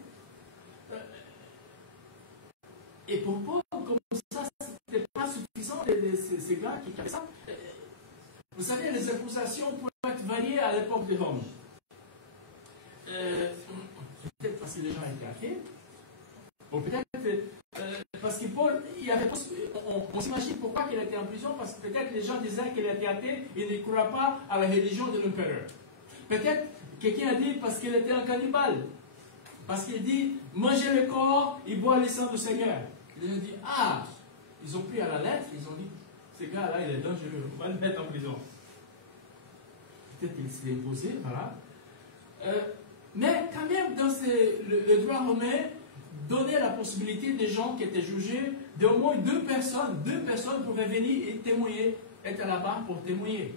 Et pour Paul, comme ça, c'était pas suffisant, ces gars qui avaient ça. Vous savez, les accusations pouvaient être variées à l'époque de Rome. Peut-être parce que les gens étaient athées, ou peut-être parce que Paul, on s'imagine pourquoi il était en prison, parce que peut-être les gens disaient qu'il était athée et ne croient pas à la religion de l'empereur. Peut-être quelqu'un a dit parce qu'il était un cannibale, parce qu'il dit manger le corps et boire le sang du Seigneur. Ils ont dit ah, ils ont pris à la lettre, ils ont dit ce gars-là il est dangereux, on va le mettre en prison. Peut-être qu'il s'est imposé, voilà. Mais quand même, dans le droit romain, donnait la possibilité des gens qui étaient jugés d'au moins deux personnes pouvaient venir et témoigner, être là-bas pour témoigner.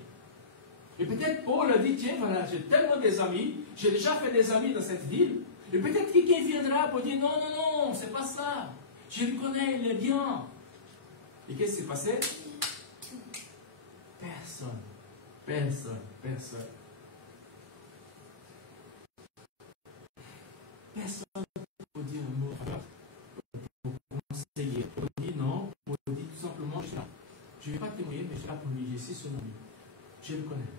Et peut-être Paul a dit, tiens, voilà, j'ai tellement des amis, j'ai déjà fait des amis dans cette ville, et peut-être quelqu'un viendra pour dire, non, non, non, c'est pas ça, je le connais, il est bien. Et qu'est-ce qui s'est passé? Personne. Personne. Personne pour dire un mot, pour conseiller, pour dire non, pour dire tout simplement, je suis là. Je ne vais pas témoigner, mais je suis là pour lui, je suis son ami. Je le connais.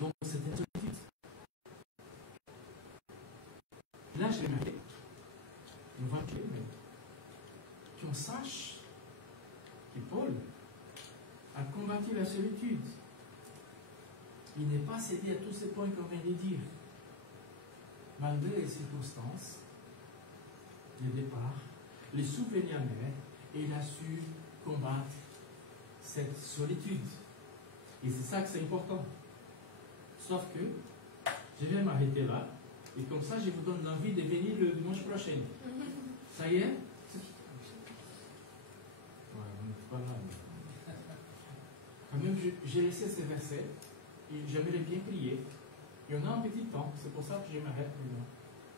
Donc, c'était une solitude. Là, je l'ai marqué. Une voix clé, mais qu'on sache que Paul a combattu la solitude. Il n'est pas cédé à tous ces points qu'on vient de dire. Malgré les circonstances, le départ, les souvenirs amers, il a su combattre cette solitude. Et c'est ça que c'est important. Sauf que, je vais m'arrêter là, et comme ça, je vous donne l'envie de venir le dimanche prochain. Ça y est? Ouais, on n'est pas là. Mais... Quand même, j'ai laissé ces versets. Et j'aimerais bien prier. Il y en a un petit temps, c'est pour ça que je m'arrête maintenant.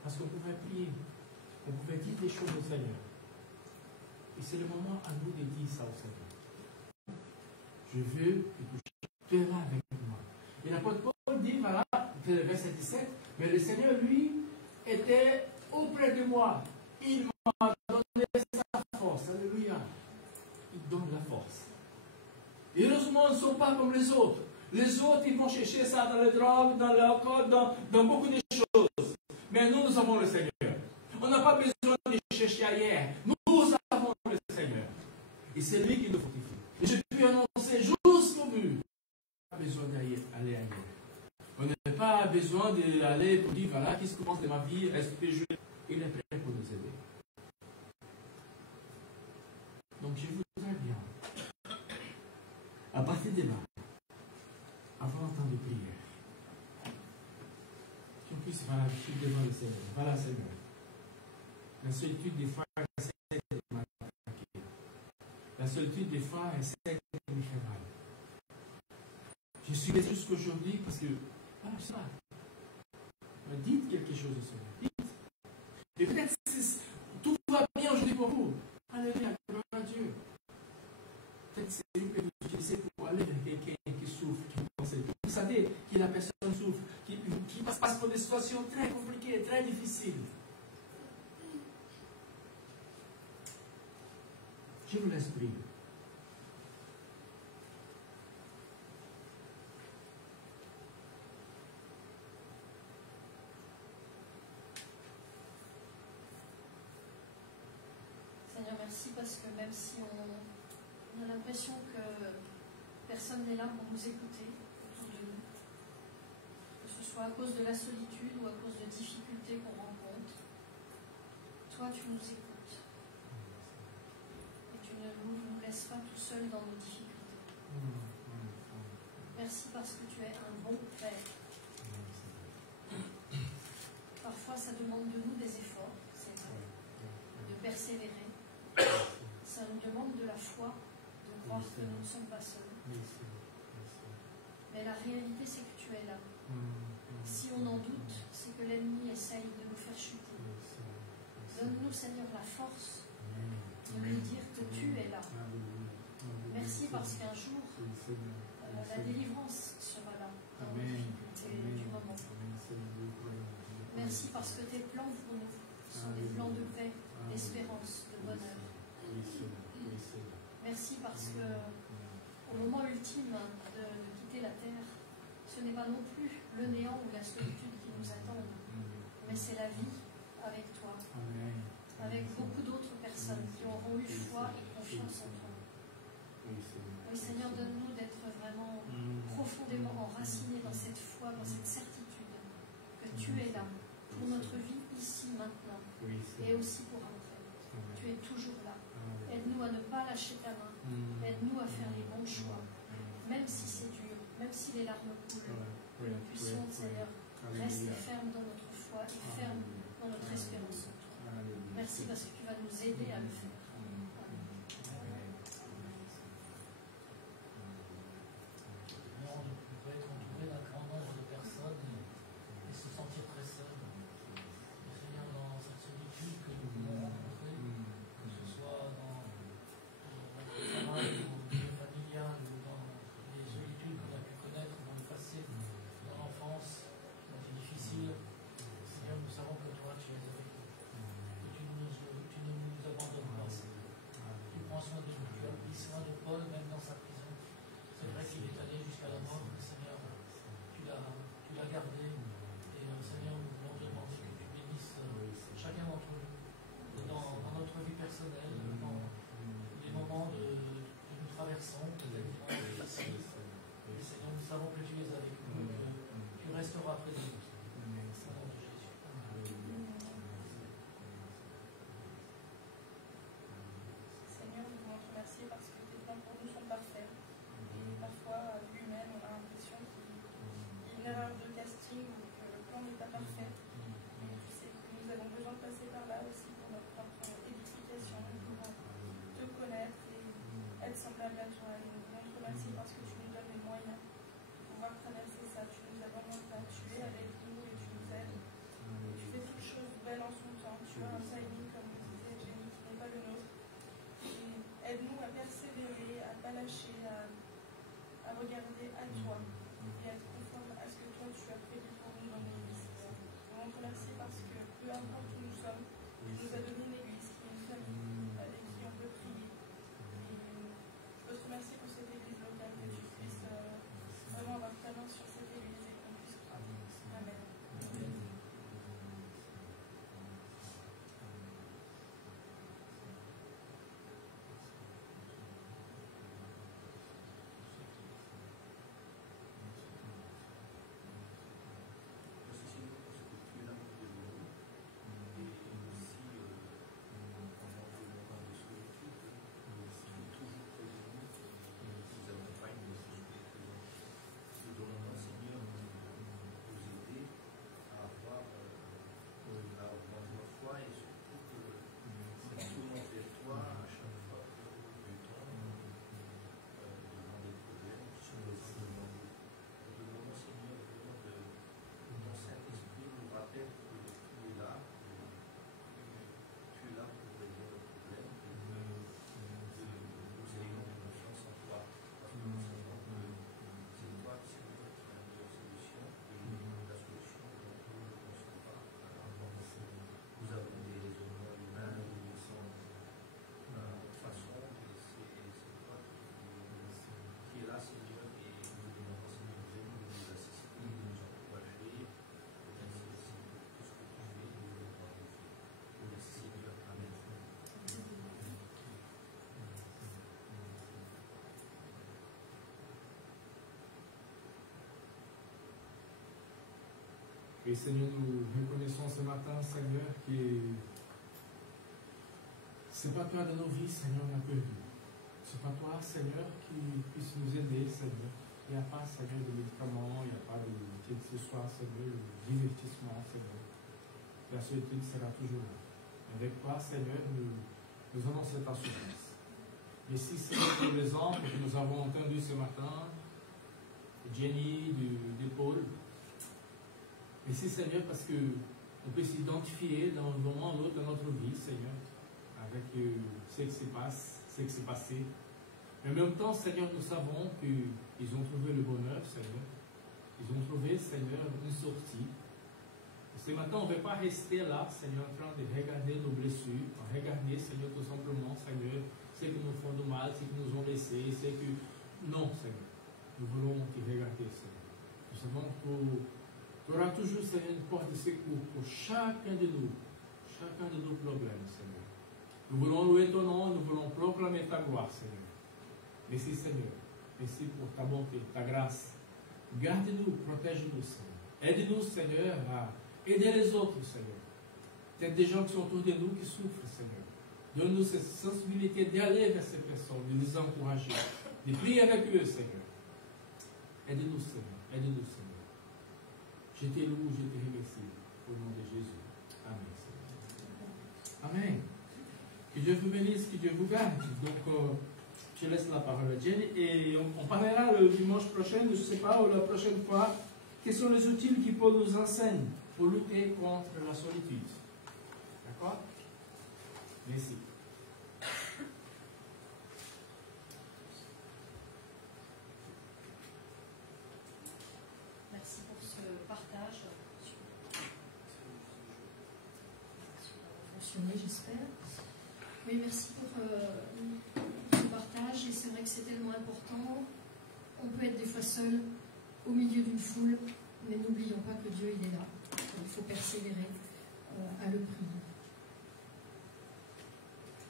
Parce qu'on pouvait prier. On pouvait dire des choses au Seigneur. Et c'est le moment à nous de dire ça au Seigneur. Je veux que tu es là avec moi. Et l'apôtre Paul dit, voilà, le verset 17, mais le Seigneur, lui, était auprès de moi. Il m'a donné sa force. Alléluia. Il donne la force. Et heureusement, ils ne sont pas comme les autres. Les autres, ils vont chercher ça dans les drogues, dans l'alcool, dans beaucoup de choses. Mais nous avons le Seigneur. On n'a pas besoin de chercher ailleurs. Nous avons le Seigneur. Et c'est lui qui nous fortifie. Et je peux annoncer jusqu'au but. On n'a pas besoin d'aller ailleurs. On n'a pas besoin d'aller pour dire, voilà, qu'est-ce que je pense de ma vie, est-ce que je... Il est prêt pour nous aider. Donc je voudrais bien, à partir de là, avant le temps de prière, qu'on puisse voilà, devant le Seigneur. Voilà, Seigneur. La solitude des fois essaie de m'attaquer. La solitude des fois essaie de me faire mal. Je suis resté jusqu'aujourd'hui parce que, ah, je sais pas. Dites quelque chose au Seigneur. Dites. Et peut-être tout va bien aujourd'hui pour vous. Alléluia, gloire à Dieu. Peut-être c'est lui que vous utilisez pour aller vers quelqu'un qui souffre, qui pense. Vous savez que la personne souffre, qui passe par des situations très compliquées, très difficiles. Je vous laisse prier. Seigneur, merci parce que même si on a l'impression que personne n'est là pour nous écouter autour de nous, que ce soit à cause de la solitude ou à cause de difficultés qu'on rencontre, toi tu nous écoutes et tu ne nous laisses pas tout seuls dans nos difficultés. Merci parce que tu es un bon Père. Parfois ça demande de nous des efforts, c'est vrai, de persévérer. Ça nous demande de la foi, de croire que nous ne sommes pas seuls. Mais la réalité, c'est que tu es là. Si on en doute, c'est que l'ennemi essaye de nous faire chuter. Donne-nous, Seigneur, la force de lui dire que tu es là. Merci parce qu'un jour, la délivrance sera là dans les difficultés du moment. Merci parce que tes plans pour nous sont des plans de paix, d'espérance, de bonheur. Merci parce que au moment ultime de quitter la terre, ce n'est pas non plus le néant ou la solitude qui nous attendent, mais c'est la vie avec toi, avec beaucoup d'autres personnes qui auront eu foi et confiance en toi. Oui, Seigneur, donne-nous d'être vraiment profondément enracinés dans cette foi, dans cette certitude que tu es là pour notre vie ici, maintenant, et aussi pour après. Tu es toujours là. Aide-nous à ne pas lâcher ta main. Aide-nous à faire les bons choix, même si c'est dur, même si les larmes coulent. Que nous puissions, Seigneur, rester fermes dans notre foi et fermes dans notre espérance en toi. Merci parce que tu vas nous aider à le faire. On peut être entouré d'un grand nombre de personnes et se sentir très seul. Et Seigneur, dans cette solitude que nous pouvons rencontrer, que ce soit dans notre travail ou au milieu familial ou dans les solitudes qu'on a pu connaître dans le passé, dans l'enfance, qui ont été difficiles, Seigneur, nous savons que toi, tu es avec nous. Que tu ne nous abandonnes pas. Tu prends soin de nous. Tu as pris soin de Paul, même dans sa prison. C'est vrai qu'il est allé jusqu'à la mort, mais Seigneur, tu l'as gardé. Et Seigneur, nous voulons demander que tu bénisses chacun d'entre nous dans notre vie personnelle, dans les moments que nous traversons, peut-être des moments difficiles. Et Seigneur, nous savons que tu es avec nous et que tu resteras près de nous. Au nom de Jésus. Seigneur, nous voulons te remercier parce que tes plans pour nous sont parfaits. Et parfois, à vue humaine, on a l'impression qu'il y a une erreur de casting ou que le plan n'est pas parfait. Mais tu sais que nous avons besoin de passer par là aussi pour notre propre édification, pour te connaître et être semblable à toi. Et nous voulons te remercier parce que tu nous donnes les moyens de pouvoir traverser ça. Tu nous abandonnes pas, tu es avec nous et tu nous aides. Et tu fais toutes choses belles en son temps. Tu as un timing, comme disait Jenny, qui n'est pas le nôtre. Et aide-nous à persévérer, à ne pas lâcher, à regarder à toi et à être conforme à ce que toi tu as prévu pour nous dans nos vies. On te remercie parce que peu importe où nous sommes, tu nous as donné une église qui est une famille avec qui on peut prier. Et je veux te remercier pour cette église locale, que tu puisses vraiment avoir ta main sur cette église et qu'on puisse croire. Amen. Et Seigneur, nous reconnaissons ce matin, Seigneur, que c'est pas toi dans nos vies, Seigneur, on a perdu. C'est pas toi, Seigneur, qui puisse nous aider, Seigneur. Il n'y a pas, Seigneur, de médicaments, il n'y a pas de que ce soit, Seigneur, de divertissement, Seigneur. La solitude sera toujours là. Avec toi, Seigneur, nous avons cette assurance. Et si c'est pour l'exemple que nous avons entendu ce matin, Jenny, de Paul, Merci Seigneur parce qu'on peut s'identifier dans un moment ou l'autre de notre vie, Seigneur. avec ce qui s'est passé. Mais en même temps, Seigneur, nous savons qu'ils ont trouvé le bonheur, Seigneur. Ils ont trouvé, Seigneur, une sortie. Et ce matin, on ne va pas rester là, Seigneur, en train de regarder nos blessures, regarder, Seigneur, tout simplement, Seigneur, ceux qui nous font du mal, ceux qui nous ont laissés, ceux qui... Non, Seigneur. Nous voulons te regarder, Seigneur. Nous savons que tu auras toujours, Seigneur, une porte de secours pour chacun de nos problèmes, Seigneur. Nous voulons louer ton nom, nous voulons proclamer ta gloire, Seigneur. Merci, Seigneur. Merci pour ta bonté, ta grâce. Garde-nous, protège-nous, Seigneur. Aide-nous, Seigneur, à aider les autres, Seigneur. Peut-être des gens qui sont autour de nous qui souffrent, Seigneur. Donne-nous cette sensibilité d'aller vers ces personnes, de les encourager, de prier avec eux, Seigneur. Aide-nous, Seigneur. Aide-nous, Seigneur. Je te loue, je te remercie. Au nom de Jésus. Amen, Seigneur. Amen. Que Dieu vous bénisse, que Dieu vous garde. Donc, je laisse la parole à Jenny et on parlera le dimanche prochain, je ne sais pas, ou la prochaine fois, quels sont les outils qui Paul nous enseigne pour lutter contre la solitude. D'accord? Merci. Merci pour ce partage. Fonctionné, j'espère. Oui, merci pour ce partage. Et c'est vrai que c'est tellement important. On peut être des fois seul au milieu d'une foule, mais n'oublions pas que Dieu, il est là. Il faut persévérer à le prier.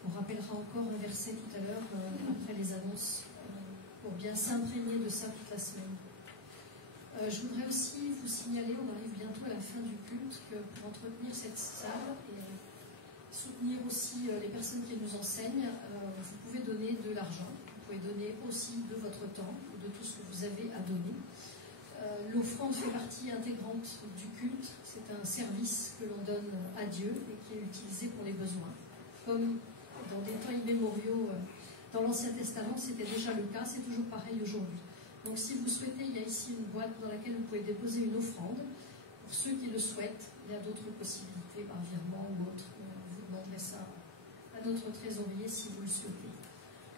On rappellera encore un verset tout à l'heure, après les annonces, pour bien s'imprégner de ça toute la semaine. Je voudrais aussi vous signaler, on arrive bientôt à la fin du culte, que pour entretenir cette salle et soutenir aussi les personnes qui nous enseignent, vous pouvez donner de l'argent, vous pouvez donner aussi de votre temps, de tout ce que vous avez à donner. L'offrande fait partie intégrante du culte, c'est un service que l'on donne à Dieu et qui est utilisé pour les besoins. Comme dans des temps immémoriaux, dans l'Ancien Testament, c'était déjà le cas, c'est toujours pareil aujourd'hui. Donc si vous souhaitez, il y a ici une boîte dans laquelle vous pouvez déposer une offrande. Pour ceux qui le souhaitent, il y a d'autres possibilités par virement ou autre. Vous demanderez ça à notre trésorier si vous le souhaitez.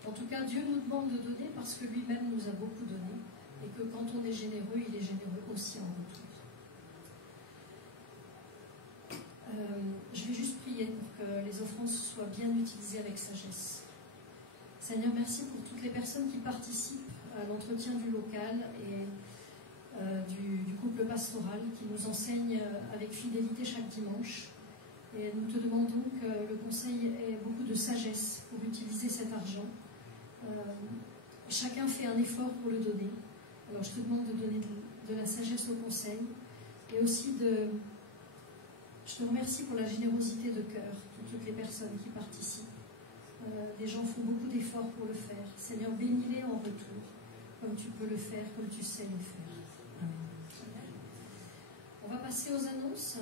En tout cas, Dieu nous demande de donner parce que lui-même nous a beaucoup donné et que quand on est généreux, il est généreux aussi en retour. Je vais juste prier pour que les offrandes soient bien utilisées avec sagesse. Seigneur, merci pour toutes les personnes qui participent à l'entretien du local et du couple pastoral qui nous enseigne avec fidélité chaque dimanche. Et nous te demandons que le conseil ait beaucoup de sagesse pour utiliser cet argent. Chacun fait un effort pour le donner. Alors je te demande de donner de la sagesse au conseil et aussi je te remercie pour la générosité de cœur de toutes les personnes qui participent. Les gens font beaucoup d'efforts pour le faire. Seigneur, bénis-les en retour, comme tu peux le faire, comme tu sais le faire. Amen. On va passer aux annonces.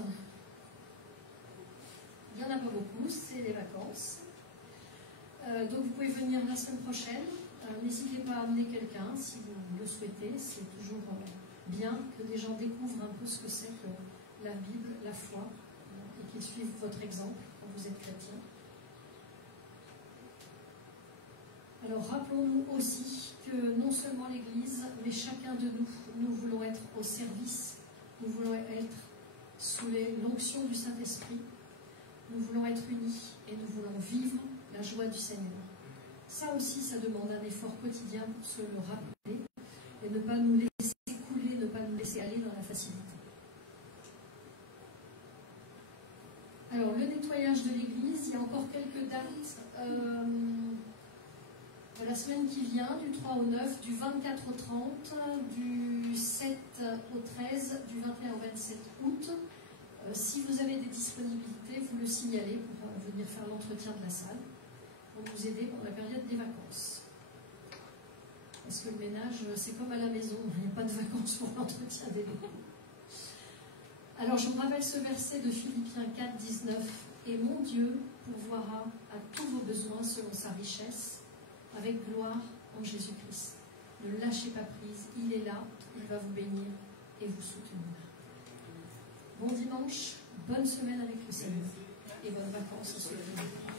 Il n'y en a pas beaucoup, c'est les vacances. Donc vous pouvez venir la semaine prochaine. N'hésitez pas à amener quelqu'un si vous le souhaitez. C'est toujours bien que des gens découvrent un peu ce que c'est que la Bible, la foi, et qu'ils suivent votre exemple quand vous êtes chrétien. Alors rappelons-nous aussi que non seulement l'Église, mais chacun de nous, nous voulons être au service, nous voulons être sous l'onction du Saint-Esprit, nous voulons être unis et nous voulons vivre la joie du Seigneur. Ça aussi, ça demande un effort quotidien pour se le rappeler et ne pas nous laisser couler, ne pas nous laisser aller dans la facilité. Alors, le nettoyage de l'église, il y a encore quelques dates. La semaine qui vient, du 3 au 9, du 24 au 30, du 7 au 13, du 21 au 27 août. Si vous avez des disponibilités, vous le signalez pour venir faire l'entretien de la salle, pour nous aider pendant la période des vacances. Parce que le ménage, c'est comme à la maison, il n'y a pas de vacances pour l'entretien des locaux. Alors je vous rappelle ce verset de Philippiens 4, 19. « Et mon Dieu pourvoira à tous vos besoins selon sa richesse, avec gloire en Jésus-Christ. Ne lâchez pas prise, il est là, il va vous bénir et vous soutenir. » Bon dimanche, bonne semaine avec le Seigneur et bonnes vacances à ceux qui